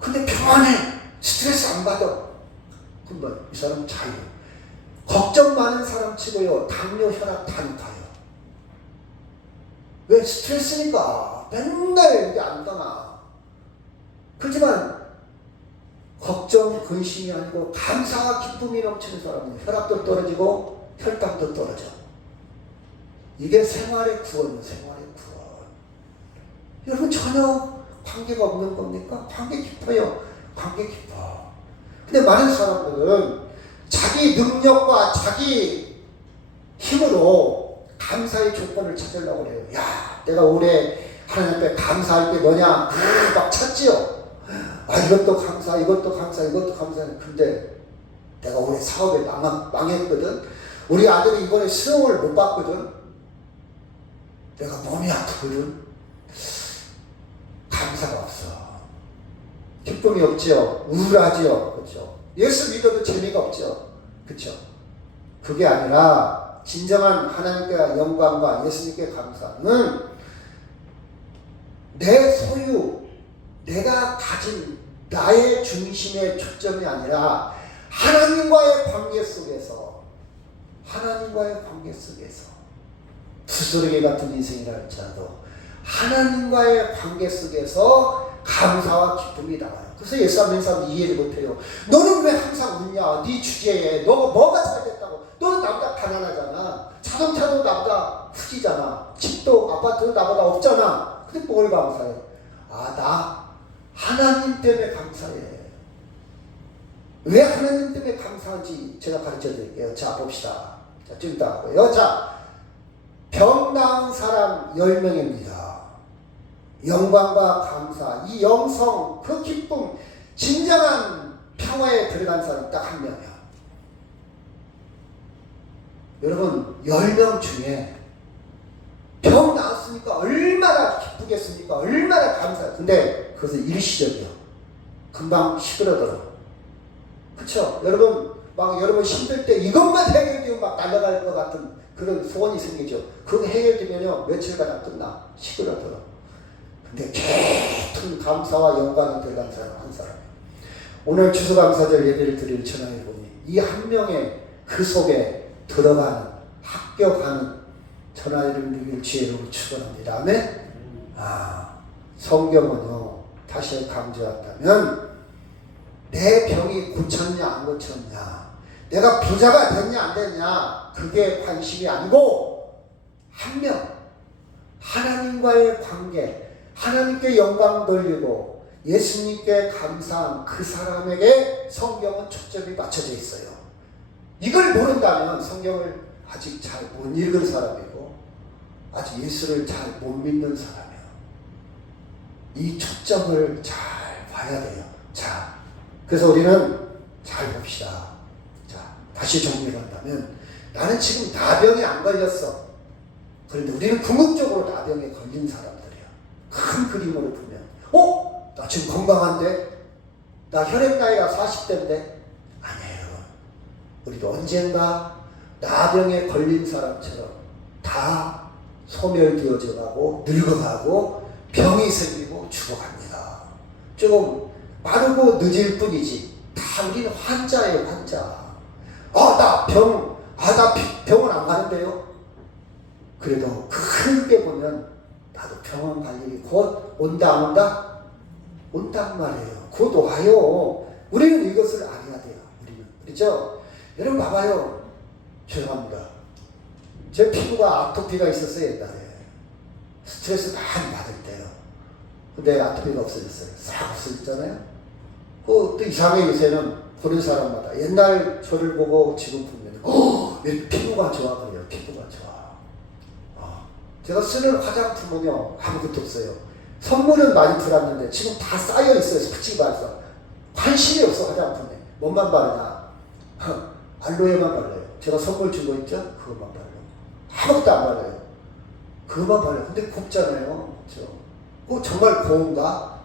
근데 평안해. 스트레스 안 받아. 그럼 이 사람은 자유. 걱정 많은 사람 치고요. 당뇨, 혈압 다 높아요. 왜? 스트레스니까. 맨날 이게 안 떠나. 그렇지만 걱정, 근심이 아니고 감사와 기쁨이 넘치는 사람은 혈압도 떨어지고 혈당도 떨어져. 이게 생활의 구원이에요. 생활의 구원. 여러분 전혀 관계가 없는 겁니까? 관계 깊어요. 관계 깊어. 근데 많은 사람들은 자기 능력과 자기 힘으로 감사의 조건을 찾으려고 해요. 야, 내가 올해 하나님 앞에 감사할 게 뭐냐? 막 찾지요. 아, 이것도 감사, 이것도 감사, 이것도 감사. 근데 내가 올해 사업에 망했거든. 우리 아들이 이번에 수능을 못 봤거든. 내가 몸이 아프거든. 감사가 없어. 기쁨이 없죠. 우울하죠. 그렇죠. 예수 믿어도 재미가 없죠. 그렇죠. 그게 아니라 진정한 하나님께 영광과 예수님께 감사는 내 소유, 내가 가진 나의 중심의 초점이 아니라 하나님과의 관계 속에서 부스러기 같은 인생이라 할지라도 하나님과의 관계 속에서 감사와 기쁨이 나와요. 그래서 예수 안 믿는 사람은 이해를 못해요. 너는 왜 항상 웃냐? 네 주제에 너가 뭐가 잘 됐다고? 너는 나보다 가난하잖아. 자동차도 나보다 후지잖아. 집도 아파트도 나보다 없잖아. 근데 뭘 감사해? 아, 나 하나님 때문에 감사해. 왜 하나님 때문에 감사한지 제가 가르쳐 드릴게요. 자, 봅시다. 자, 좀 이따 하고요. 자, 병 나은 사람 10명입니다. 영광과 감사, 이 영성, 그 기쁨, 진정한 평화에 들어간 사람 딱 한 명이야. 여러분, 10명 중에 병 나았으니까 얼마나 기쁘겠습니까? 얼마나 감사해. 근데 그것은 일시적이요. 금방 시들어들어. 그쵸? 여러분, 막 여러분 힘들 때 이것만 해결되면 막 날아갈 것 같은 그런 소원이 생기죠. 그거 해결되면요, 며칠간 끝나. 시들어들어. 근데 깊은 감사와 영광이 들어간 사람 한 사람이에요. 오늘 추수감사절 예배를 드릴 전화 여러분이 이 한 명의 그 속에 들어가는, 합격하는 전화 여러분들 지혜로 축원합니다. 아멘? 성경은요, 다시 강조한다면 내 병이 고쳤냐 안 고쳤냐, 내가 부자가 됐냐 안 됐냐, 그게 관심이 아니고 한 명, 하나님과의 관계, 하나님께 영광 돌리고 예수님께 감사한 그 사람에게 성경은 초점이 맞춰져 있어요. 이걸 모른다면 성경을 아직 잘 못 읽은 사람이고 아직 예수를 잘 못 믿는 사람이에요. 이 초점을 잘 봐야 돼요. 자, 그래서 우리는 잘 봅시다. 자, 다시 정리를 한다면 나는 지금 나병에 안 걸렸어. 그런데 우리는 궁극적으로 나병에 걸린 사람들이야. 큰 그림으로 보면 나 지금 건강한데? 나 혈액 나이가 40대인데? 아니에요, 여러분. 우리도 언젠가 나병에 걸린 사람처럼 다 소멸되어져 가고 늙어가고 병이 생기고 죽어갑니다. 조금 빠르고 늦을 뿐이지 다 우리는 환자예요, 환자. 나 병원 안 가는데요? 그래도 크게 보면 나도 병원 갈 일이 곧 온다 안 온다? 온단 말이에요. 곧 와요. 우리는 이것을 알아야 돼요. 우리는. 그렇죠? 여러분 봐봐요. 죄송합니다. 제 피부가 아토피가 있었어요, 옛날에. 스트레스 많이 받을 때요. 근데 아토피가 없어졌어요. 싹 없어졌잖아요. 또 이상해. 요새는 보는 사람마다 옛날 저를 보고 지금 보면 왜 피부가 좋아 그래요. 피부가 좋아. 제가 쓰는 화장품은요 아무것도 없어요. 선물은 많이 들었는데 지금 다 쌓여 있어요. 솔직히 말해서 관심이 없어. 화장품에 뭐만 바르냐? 알로에만 발라요. 제가 선물 준 거 있죠? 그것만 발라요. 아무것도 안 발라요. 그것만 발라요. 근데 곱잖아요. 그렇죠? 정말 고운가?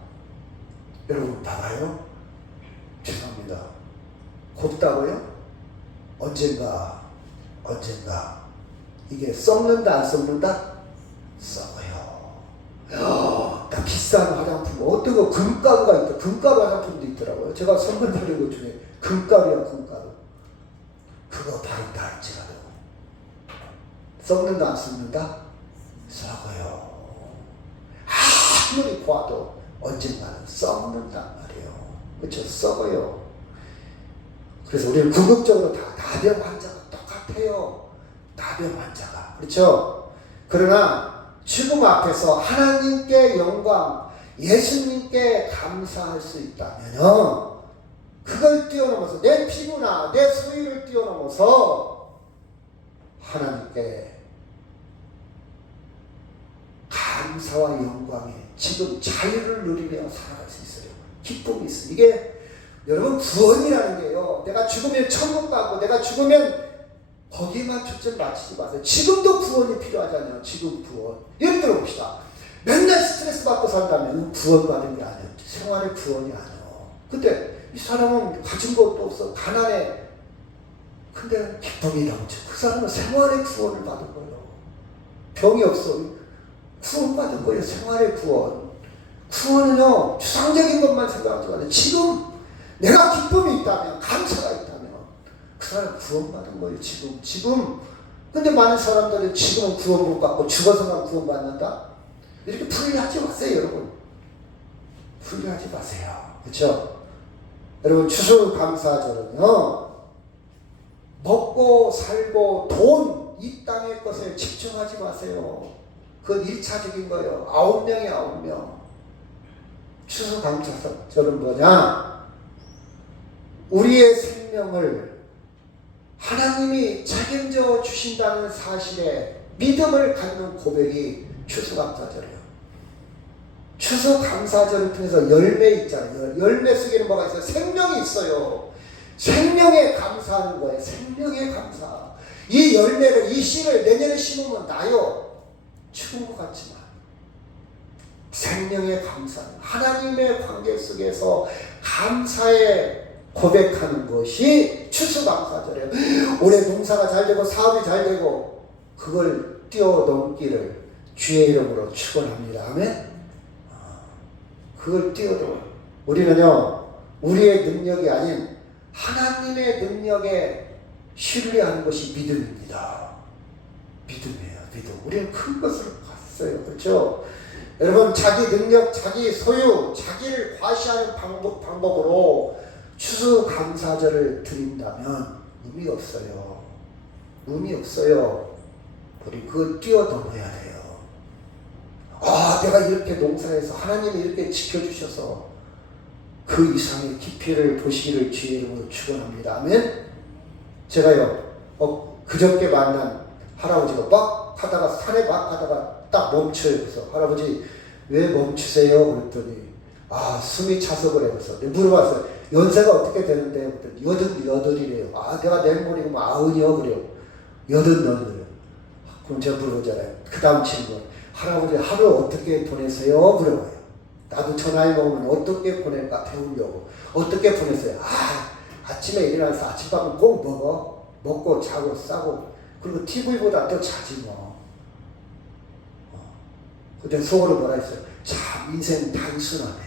여러분 봐봐요. 죄송합니다. 곱다고요? 언젠가 이게 썩는다 안 썩는다? 썩어요. 다 비싼 화장품, 어떤 거 금가루가 있다. 금가루 화장품도 있더라고요. 제가 선물 받은 것 중에 금가루야, 금가루. 그거 바른다 할지라도 썩는다 안 썩는다? 썩어요. 보아도 언젠가는 썩는단 말이에요. 그렇죠? 썩어요. 그래서 우리는 궁극적으로 다 나병 환자가 똑같아요. 나병 환자가. 그렇죠? 그러나 죽음 앞에서 하나님께 영광, 예수님께 감사할 수 있다면 그걸 뛰어넘어서 내 피부나 내 소유를 뛰어넘어서 하나님께 감사와 영광에 지금 자유를 누리며 살아갈 수 있어요. 기쁨이 있어요. 이게 여러분 구원이라는 게요. 내가 죽으면 천국 가고 내가 죽으면 거기만 초점 맞추지 마세요. 지금도 구원이 필요하잖아요. 지금 구원. 예를 들어 봅시다. 맨날 스트레스 받고 산다면 구원받은 게 아니에요. 생활의 구원이 아니에요. 근데 이 사람은 가진 것도 없어. 가난해. 근데 기쁨이 넘쳐. 그 사람은 생활의 구원을 받은 거예요. 병이 없어. 구원받은 거예요. 생활의 구원. 구원은요, 추상적인 것만 생각하지 마세요. 지금 내가 기쁨이 있다면, 감사가 있다면, 그 사람 구원받은 거예요. 지금. 근데 많은 사람들은 지금은 구원 못 받고 죽어서만 구원받는다? 이렇게 풀이하지 마세요, 여러분. 풀이하지 마세요. 그렇죠? 여러분, 추수감사절은요, 먹고 살고 돈, 이 땅의 것에 집중하지 마세요. 그건 1차적인 거예요. 9명이 9명. 추수감사절은 뭐냐? 우리의 생명을 하나님이 책임져 주신다는 사실에 믿음을 갖는 고백이 추수감사절이에요. 추수감사절을 통해서 열매 있잖아요. 열매 속에는 뭐가 있어요? 생명이 있어요. 생명에 감사하는 거예요. 생명에 감사. 이 열매를, 이 씨를 내년에 심으면 나요. 죽은 것 같지만 생명에 감사하는 하나님의 관계 속에서 감사에 고백하는 것이 추수감사절이에요. 올해 농사가 잘 되고 사업이 잘 되고 그걸 뛰어넘기를 주의 이름으로 축원합니다. 아멘. 그걸 뛰어넘어. 우리는요, 우리의 능력이 아닌 하나님의 능력에 신뢰하는 것이 믿음입니다. 믿음이에요. 믿음. 우리는 큰 것을 봤어요. 그렇죠? 여러분, 자기 능력, 자기 소유, 자기를 과시하는 방법으로 추수감사절을 드린다면 의미 없어요. 의미 없어요. 우리 그걸 뛰어넘어야 돼요. 아, 내가 이렇게 농사해서 하나님이 이렇게 지켜주셔서 그 이상의 깊이를 보시기를 주의 이름으로 축원합니다. 아멘. 제가요, 그저께 만난 할아버지가 막 하다가 산에 막 하다가 딱 멈춰요. 그래서 할아버지 왜 멈추세요? 그랬더니 숨이 차서 그래. 그래서 물어봤어요. 연세가 어떻게 되는데? 그랬더니 88이래요. 내가 내일 모레고 90이요. 그래요. 88이래요. 그럼 제가 물어보잖아요. 그 다음 질문. 할아버지 하루 어떻게 보내세요? 물어봐요. 나도 저 나이 먹으면 어떻게 보낼까 배우려고. 어떻게 보냈어요? 아침에 일어나서 아침밥은 꼭 먹어. 먹고 자고 싸고. 그리고 TV보다 더 자지 뭐. 그때 속으로 뭐라 했어요? 참 인생 단순하네.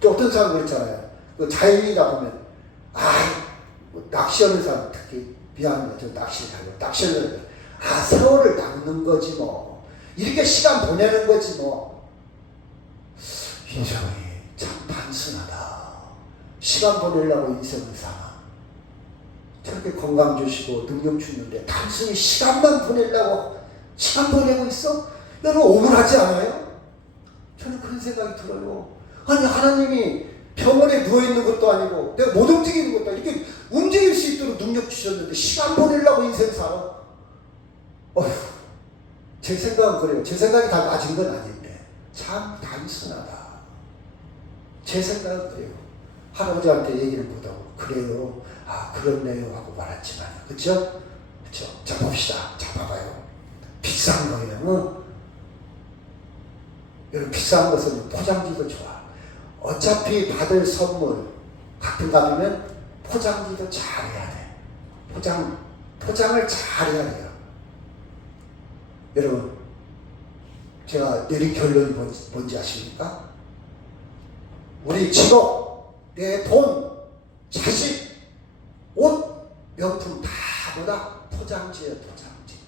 또 어떤 사람 그랬잖아요. 그 자연이다 보면 낚시하는 사람 특히 미안합니다. 저 낚시를 하고 낚시하는 세월을 낚는 거지 뭐. 이렇게 시간 보내는 거지 뭐. 인생이 참 단순하다. 시간 보내려고 인생을 살아. 저렇게 건강 주시고 능력 주는데 단순히 시간만 보내려고 시간 보내고 있어? 여러분 억울하지 않아요? 저는 그런 생각이 들어요. 아니 하나님이 병원에 누워있는 것도 아니고 내가 못 움직이는 것도 아니고 이렇게 움직일 수 있도록 능력 주셨는데 시간 보내려고 인생 살아? 제 생각은 그래요. 제 생각이 다 맞은 건 아닌데 참 단순하다. 제 생각은 그래요. 할아버지한테 얘기를 못하고 그래요. 그렇네요 하고 말았지만 그렇죠? 그렇죠? 자 봅시다. 자 봐봐요. 비싼 거예요. 여러분 비싼 것은 포장지도 좋아. 어차피 받을 선물 같은 거 하면 포장지도 잘해야 돼. 포장을 잘해야 돼요. 여러분 제가 내린 결론이 뭔지 아십니까? 우리 직업, 내 돈, 자식, 옷, 명품 다보다 포장지예요. 포장지.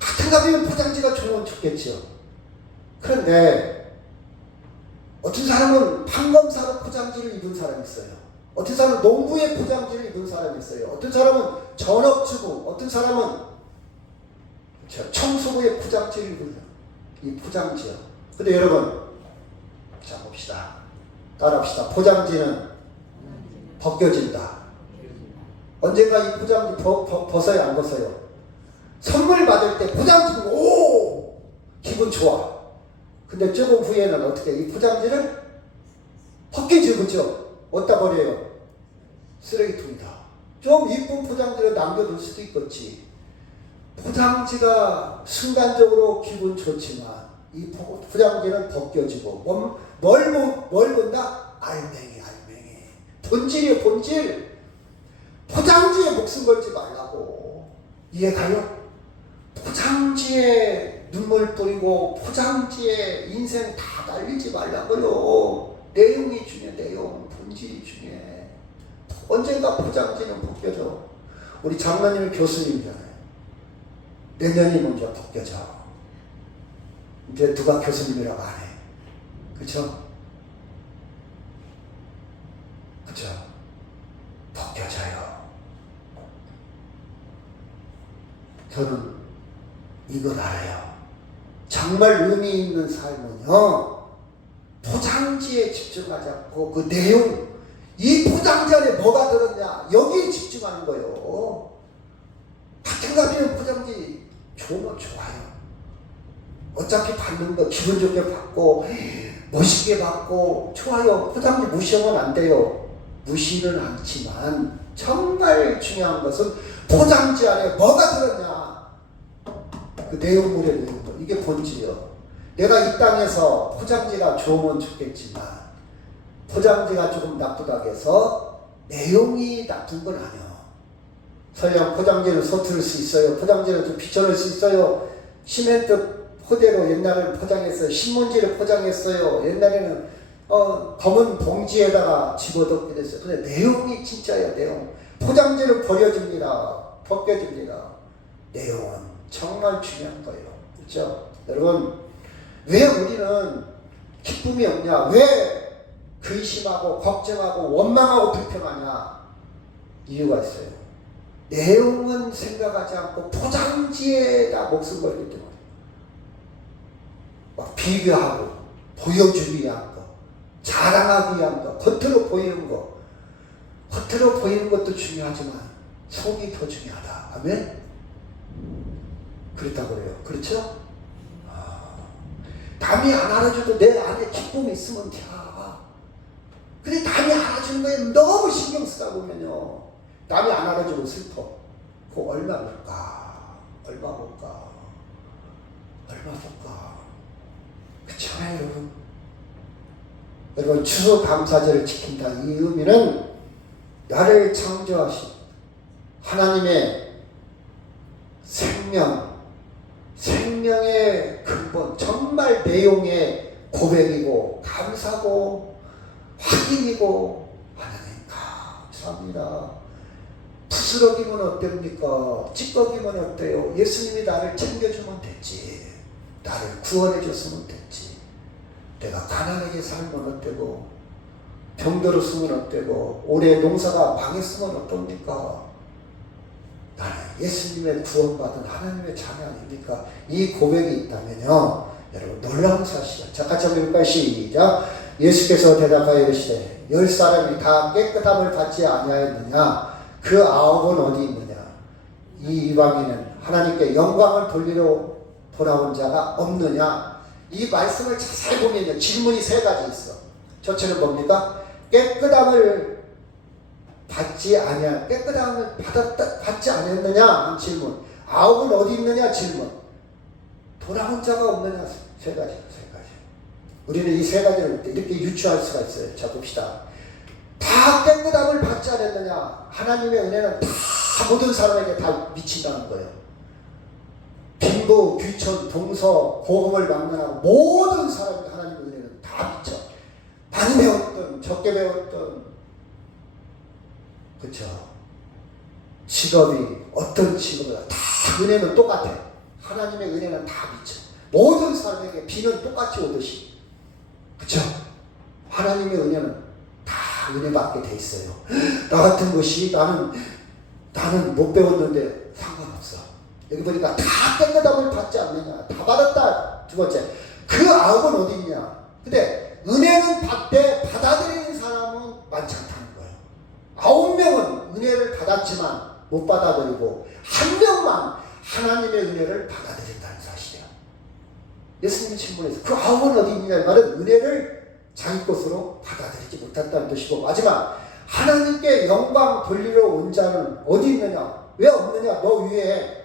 같은 가격이면 포장지가 좋으면 좋겠죠. 그런데 어떤 사람은 판검사로 포장지를 입은 사람이 있어요. 어떤 사람은 농부의 포장지를 입은 사람이 있어요. 어떤 사람은 전업주부, 어떤 사람은 청소부의 포장지를 입은 이 포장지요. 근데 여러분, 자 봅시다. 따라합시다. 포장지는 벗겨진다. 언젠가 이 포장지 벗어요, 안 벗어요? 선물 받을 때 포장지 오! 기분 좋아. 근데 조금 후에는 어떻게 이 포장지를 벗기죠, 그죠? 어디다 버려요? 쓰레기통이다. 좀 이쁜 포장지를 남겨둘 수도 있겠지. 포장지가 순간적으로 기분 좋지만 이 포장지는 벗겨지고 뭘 본다? 알맹이. 본질이에요, 본질. 포장지에 목숨 걸지 말라고. 이해가요? 포장지에 눈물 뿌리고 포장지에 인생 다 날리지 말라고요. 내용이 중요해. 내용, 본질이 중요해. 언젠가 포장지는 벗겨져. 우리 장로님이 교수님이잖아요. 내년이 먼저 벗겨져. 이제 누가 교수님이라고 안 해. 그쵸? 그쵸? 벗겨져요. 저는 이걸 알아요. 정말 의미 있는 삶은요, 포장지에 집중하지 않고 그 내용, 이 포장지 안에 뭐가 들었냐, 여기에 집중하는 거예요. 같은 값이면 포장지 좋으면 좋아요. 어차피 받는 거 기분 좋게 받고 멋있게 받고 좋아요. 포장지 무시하면 안 돼요. 무시는 않지만 정말 중요한 것은 포장지 안에 뭐가 들었냐, 그 내용물의 내용물, 이게 본질이요. 내가 이 땅에서 포장지가 좋으면 좋겠지만 포장지가 조금 나쁘다고 해서 내용이 나쁜 건 아니야. 설령 포장지를 서투를 수 있어요. 포장지를 좀 비춰낼 수 있어요. 시멘트 포대로 옛날에는 포장했어요. 신문지를 포장했어요. 옛날에는 검은 봉지에다가 집어넣게 됐어요. 근데 내용이 진짜예요. 내용. 포장지를 버려줍니다. 벗겨줍니다. 내용은 정말 중요한 거예요. 그렇죠? 여러분, 왜 우리는 기쁨이 없냐? 왜 근심하고 걱정하고 원망하고 불평하냐? 이유가 있어요. 내용은 생각하지 않고 포장지에다 목숨 걸기 때문에 막 비교하고 보여주기 위한 거, 자랑하기 위한 거, 겉으로 보이는 거, 겉으로 보이는 것도 중요하지만 속이 더 중요하다. 아멘? 그렇다고 그래요. 그렇죠? 남이 안 알아줘도 내 안에 기쁨이 있으면 돼. 근데 남이 알아주는 거에 너무 신경 쓰다 보면요, 남이 안 알아주고 슬퍼. 그거 얼마 볼까? 얼마 볼까? 그렇잖아요, 여러분. 여러분, 추수감사절을 지킨다. 이 의미는 나를 창조하신 하나님의 생명의 근본, 정말 내용의 고백이고 감사고 확인이고, 하나님 감사합니다. 부스러기면 어땠습니까? 찌꺼기면 어때요? 예수님이 나를 챙겨주면 됐지. 나를 구원해줬으면 됐지. 내가 가난하게 살면 어때고, 병들었으면 어때고, 올해 농사가 망했으면 어떻습니까? 나는 예수님의 구원받은 하나님의 자녀 아닙니까? 이 고백이 있다면요, 여러분 놀라운 사실이야. 자, 같이 한번 해볼까요? 시작. 예수께서 대답하여 이르시되 10사람이 다 깨끗함을 받지 아니하였느냐? 그 9은 어디 있느냐? 이 이방인은 하나님께 영광을 돌리러 돌아온 자가 없느냐? 이 말씀을 자세히 보면 질문이 3가지 있어. 첫째는 뭡니까? 깨끗함을 받지 아니하, 깨끗함을 받지 않았느냐? 질문. 9은 어디 있느냐? 질문. 돌아온 자가 없느냐? 3가지. 우리는 이 3가지를 이렇게 유추할 수가 있어요. 자, 봅시다. 다 깨끗함을 받지 않았느냐? 하나님의 은혜는 다 모든 사람에게 다 미친다는 거예요. 빈부, 귀천, 동서, 고금을 막론하고 모든 사람에게 하나님의 은혜는 다 미쳐. 많이 배웠던, 적게 배웠던, 그쵸? 직업이 어떤 직업이다. 다 은혜는 똑같아. 하나님의 은혜는 다 미쳐. 모든 사람에게 비는 똑같이 오듯이. 그쵸? 하나님의 은혜는 다 은혜 받게 돼 있어요. 나 같은 것이 나는 못 배웠는데 상관없어. 여기 보니까 다 깨끗함을 받지 않느냐. 다 받았다. 두 번째, 그 아홉은 어디 있냐. 근데 은혜는 받되 받아들이는 사람은 많지 않다는 거예요. 9명은 은혜를 받았지만 못 받아들이고 한 명만 하나님의 은혜를 받아들인다는 사실이에요. 예수님이 질문해서 그 9은 어디 있느냐. 이 말은 은혜를 자기 것으로 받아들이지 못했다는 뜻이고, 마지막 하나님께 영광 돌리러 온 자는 어디 있느냐. 왜 없느냐. 너 위에.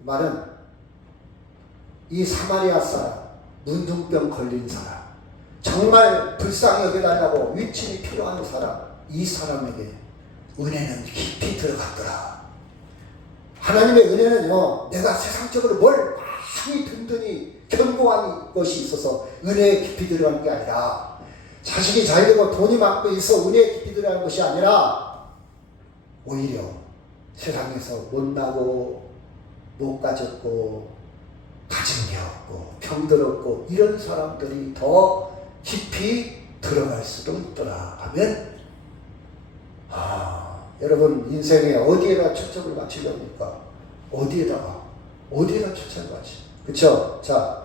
이 말은 이 사마리아 사람, 문둥병 걸린 사람, 정말 불쌍히 여겨달라고 위침이 필요한 사람, 이 사람에게 은혜는 깊이 들어갔더라. 하나님의 은혜는요, 내가 세상적으로 뭘 많이 든든히 견고한 것이 있어서 은혜에 깊이 들어가는 게 아니라, 자식이 잘 되고 돈이 많고 있어 은혜에 깊이 들어가는 것이 아니라, 오히려 세상에서 못나고 못 가졌고 가진 게 없고 병들었고 이런 사람들이 더 깊이 들어갈 수도 있더라 하면, 여러분 인생에 어디에다 초점을 맞추려니까 어디에다가 초점을 맞추. 그쵸? 자,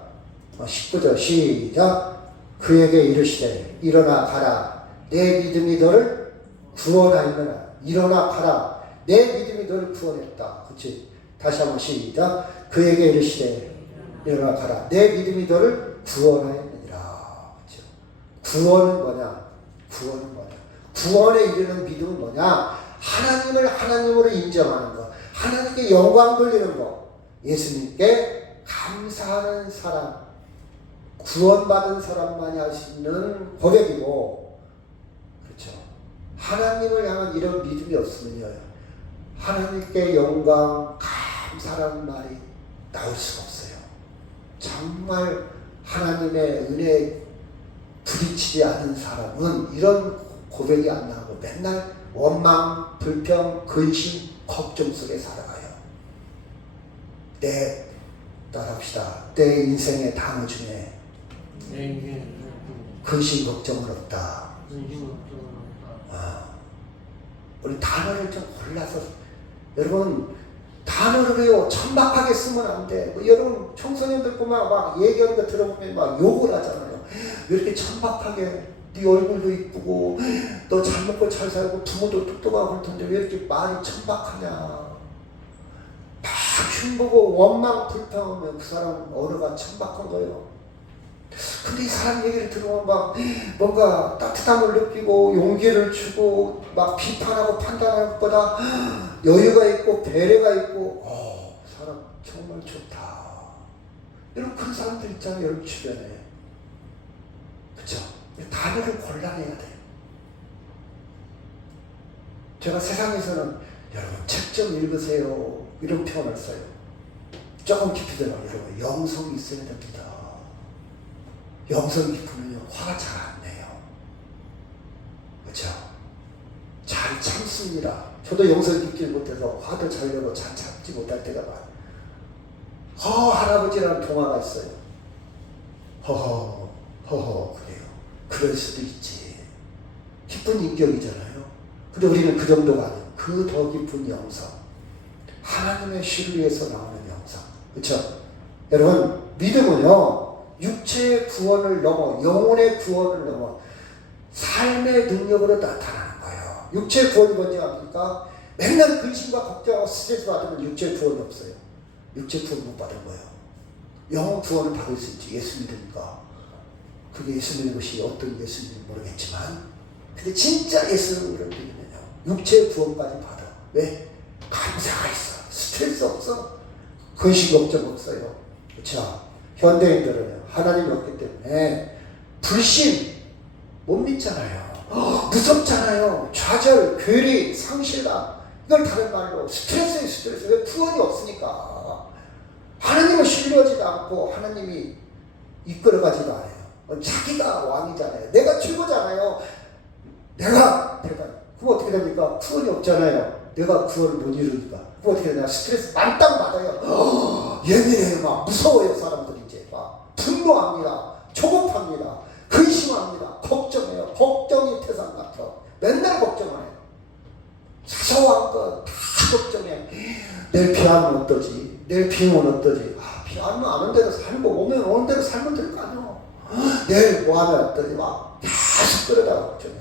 19절 시작. 그에게 이르시되 일어나 가라. 내 믿음이 너를 구원하였느라. 일어나 가라. 내 믿음이 너를 구원했다. 그치? 다시 한번 시작. 그에게 이르시되 일어나 가라. 내 믿음이 너를 구원하였느니라. 그쵸? 구원은 뭐냐? 구원에 이르는 믿음은 뭐냐? 하나님을 하나님으로 인정하는 것, 하나님께 영광 돌리는 것, 예수님께 감사하는 사람, 구원받은 사람만이 할 수 있는 고백이고, 그렇죠? 하나님을 향한 이런 믿음이 없으면요, 하나님께 영광, 감사라는 말이 나올 수가 없어요. 정말 하나님의 은혜에 부딪히지 않은 사람은 이런 고백이 안 나오고 맨날 원망, 불평, 근심, 걱정 속에 살아가요. 따라합시다. 내 인생의 단어 중에 근심, 걱정은 없다. 우리 단어를 좀 골라서, 여러분 단어를요 천박하게 쓰면 안 돼. 여러분 청소년들 보면 막 얘기하는 거 들어보면 막 욕을 하잖아요. 왜 이렇게 천박하게, 네 얼굴도 이쁘고 너 잘 먹고 잘 살고 부모도 똑똑하고 그럴 텐데 왜 이렇게 말이 천박하냐. 막 흉보고 원망 불평하면 그 사람 언어가 천박한 거예요. 근데 이 사람 얘기를 들으면 막 뭔가 따뜻함을 느끼고 용기를 주고 막 비판하고 판단하는 것보다 여유가 있고 배려가 있고, 사람 정말 좋다. 여러분 그런 사람들 있잖아요. 여러분 주변에. 그쵸? 단어를 골라내야 돼요. 제가 세상에서는 여러분 책 좀 읽으세요 이런 표현을 써요. 조금 깊이 들어가요. 여러분 영성이 있어야 됩니다. 영성 깊으면요 화가 잘 안 내요. 그렇죠? 잘 참습니다. 저도 영성 깊지 못해서 화도 잘 내고 잘 참지 못할 때가 많아요. 할아버지라는 동화가 있어요. 허허 그래요. 그럴 수도 있지. 깊은 인격이잖아요. 근데 우리는 그 정도가 아니에요. 그 더 깊은 영성, 하나님의 신뢰에서 나오는 영성. 그렇죠? 여러분 믿음은요 육체의 구원을 넘어 영혼의 구원을 넘어 삶의 능력으로 나타나는 거예요. 육체의 구원이 뭔지 압니까? 맨날 근심과 걱정하고 스트레스 받으면 육체의 구원이 없어요. 육체의 구원 못 받은 거예요. 영혼 구원을 받을 수 있지. 예수 믿으니까. 그게 예수 믿는 것이 어떤 예수인지 모르겠지만, 근데 진짜 예수를 믿으면요 육체의 구원까지 받아. 왜? 감사가 있어. 스트레스 없어. 근심 걱정 없어요. 그렇죠? 현대인들은 하나님이 없기 때문에 불신 못 믿잖아요. 무섭잖아요. 좌절, 괴리, 상실감. 이걸 다른 말로 스트레스예요. 스트레스. 왜? 구원이 없으니까. 하나님을 신뢰하지도 않고 하나님이 이끌어가지도 않아요. 자기가 왕이잖아요. 내가 최고잖아요. 내가 대단. 그럼 어떻게 됩니까? 구원이 없잖아요. 내가 구원을 못 이루니까. 그럼 어떻게 되냐? 스트레스 만땅 받아요. 예민해요. 막 무서워요. 사람들이 이제 막 분노합니다. 조급합니다. 근심합니다. 걱정해요. 내일 비 오면 어떠지? 비 안 오는 대로 살고 오면 오는 대로 살면 될 거 아니야. 내일 뭐 하면 어떠지? 막 계속 끌어다가 걱정이야.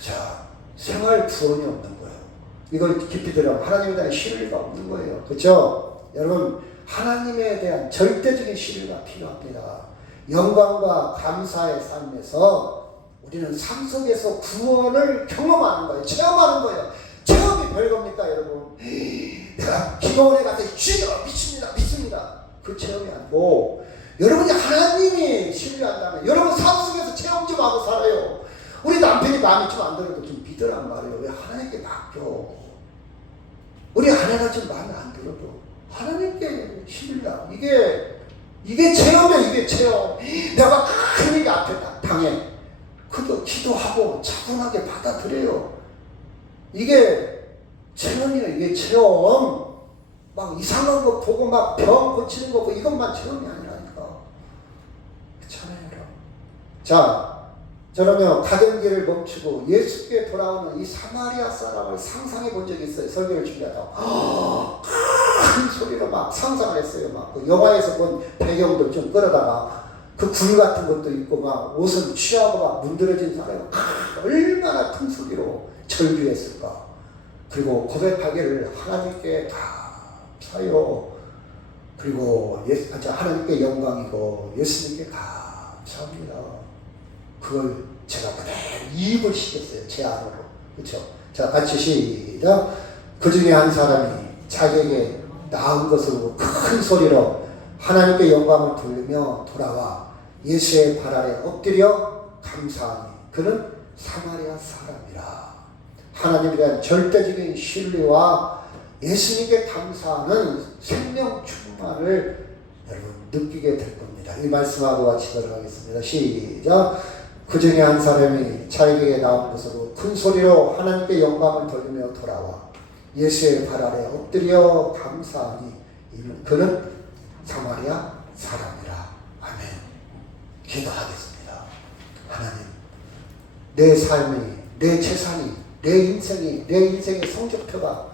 자, 생활 구원이 없는 거예요. 이걸 깊이 들어가면 하나님에 대한 신뢰가 없는 거예요. 그렇죠? 여러분, 하나님에 대한 절대적인 신뢰가 필요합니다. 영광과 감사의 삶에서 우리는 삶 속에서 구원을 경험하는 거예요. 체험하는 거예요. 체험이 별겁니까, 여러분? 내가 기도원에 가서 주여 믿습니다. 그 체험이 아니고 여러분이 하나님이 신뢰한다면 여러분 삶 속에서 체험 좀 하고 살아요. 우리 남편이 마음에 좀 안 들어도 좀 믿으란 말이에요. 왜 하나님께 맡겨? 우리 아내가 좀 마음에 안 들어도 하나님께 신뢰라. 이게 체험이야. 이게 체험. 내가 큰 일 앞에 딱 당해. 그도 기도하고 차분하게 받아들여요. 이게 체험이에요. 이게 체험. 막 이상한 거 보고 막 병 고치는 거 보고 이것만 체험이 아니라니까. 그렇잖아요. 자, 그러면 가던 길을 멈추고 예수께 돌아오는 이 사마리아 사람을 상상해 본 적이 있어요. 설교를 준비하다가 큰 소리로 막 상상을 했어요. 막 그 영화에서 본 배경도 좀 끌어다가 그 굴 같은 것도 있고 막 옷은 취하고 막 문드러진 사람이 얼마나 큰 소리로 절규했을까. 그리고 고백하기를 하나님께 감사요. 그리고 하나님께 영광이고 예수님께 감사합니다. 그걸 제가 그대로 이입을 시켰어요. 제 안으로. 그렇죠? 자, 같이 시작. 그 중에 한 사람이 자기에게 나은 것으로 큰 소리로 하나님께 영광을 돌리며 돌아와 예수의 발 아래 엎드려 감사하니 그는 사마리아 사람이라. 하나님에 대한 절대적인 신뢰와 예수님께 감사하는 생명 충만을 여러분 느끼게 될 겁니다. 이 말씀하고 같이 걸어가겠습니다. 시작. 그 중에 한 사람이 자기에게 나온 것으로 큰 소리로 하나님께 영광을 돌리며 돌아와 예수의 발 아래 엎드려 감사하니 그는 사마리아 사람이라. 아멘. 기도하겠습니다. 하나님, 내 삶이, 내 재산이, 내 인생의 성적표가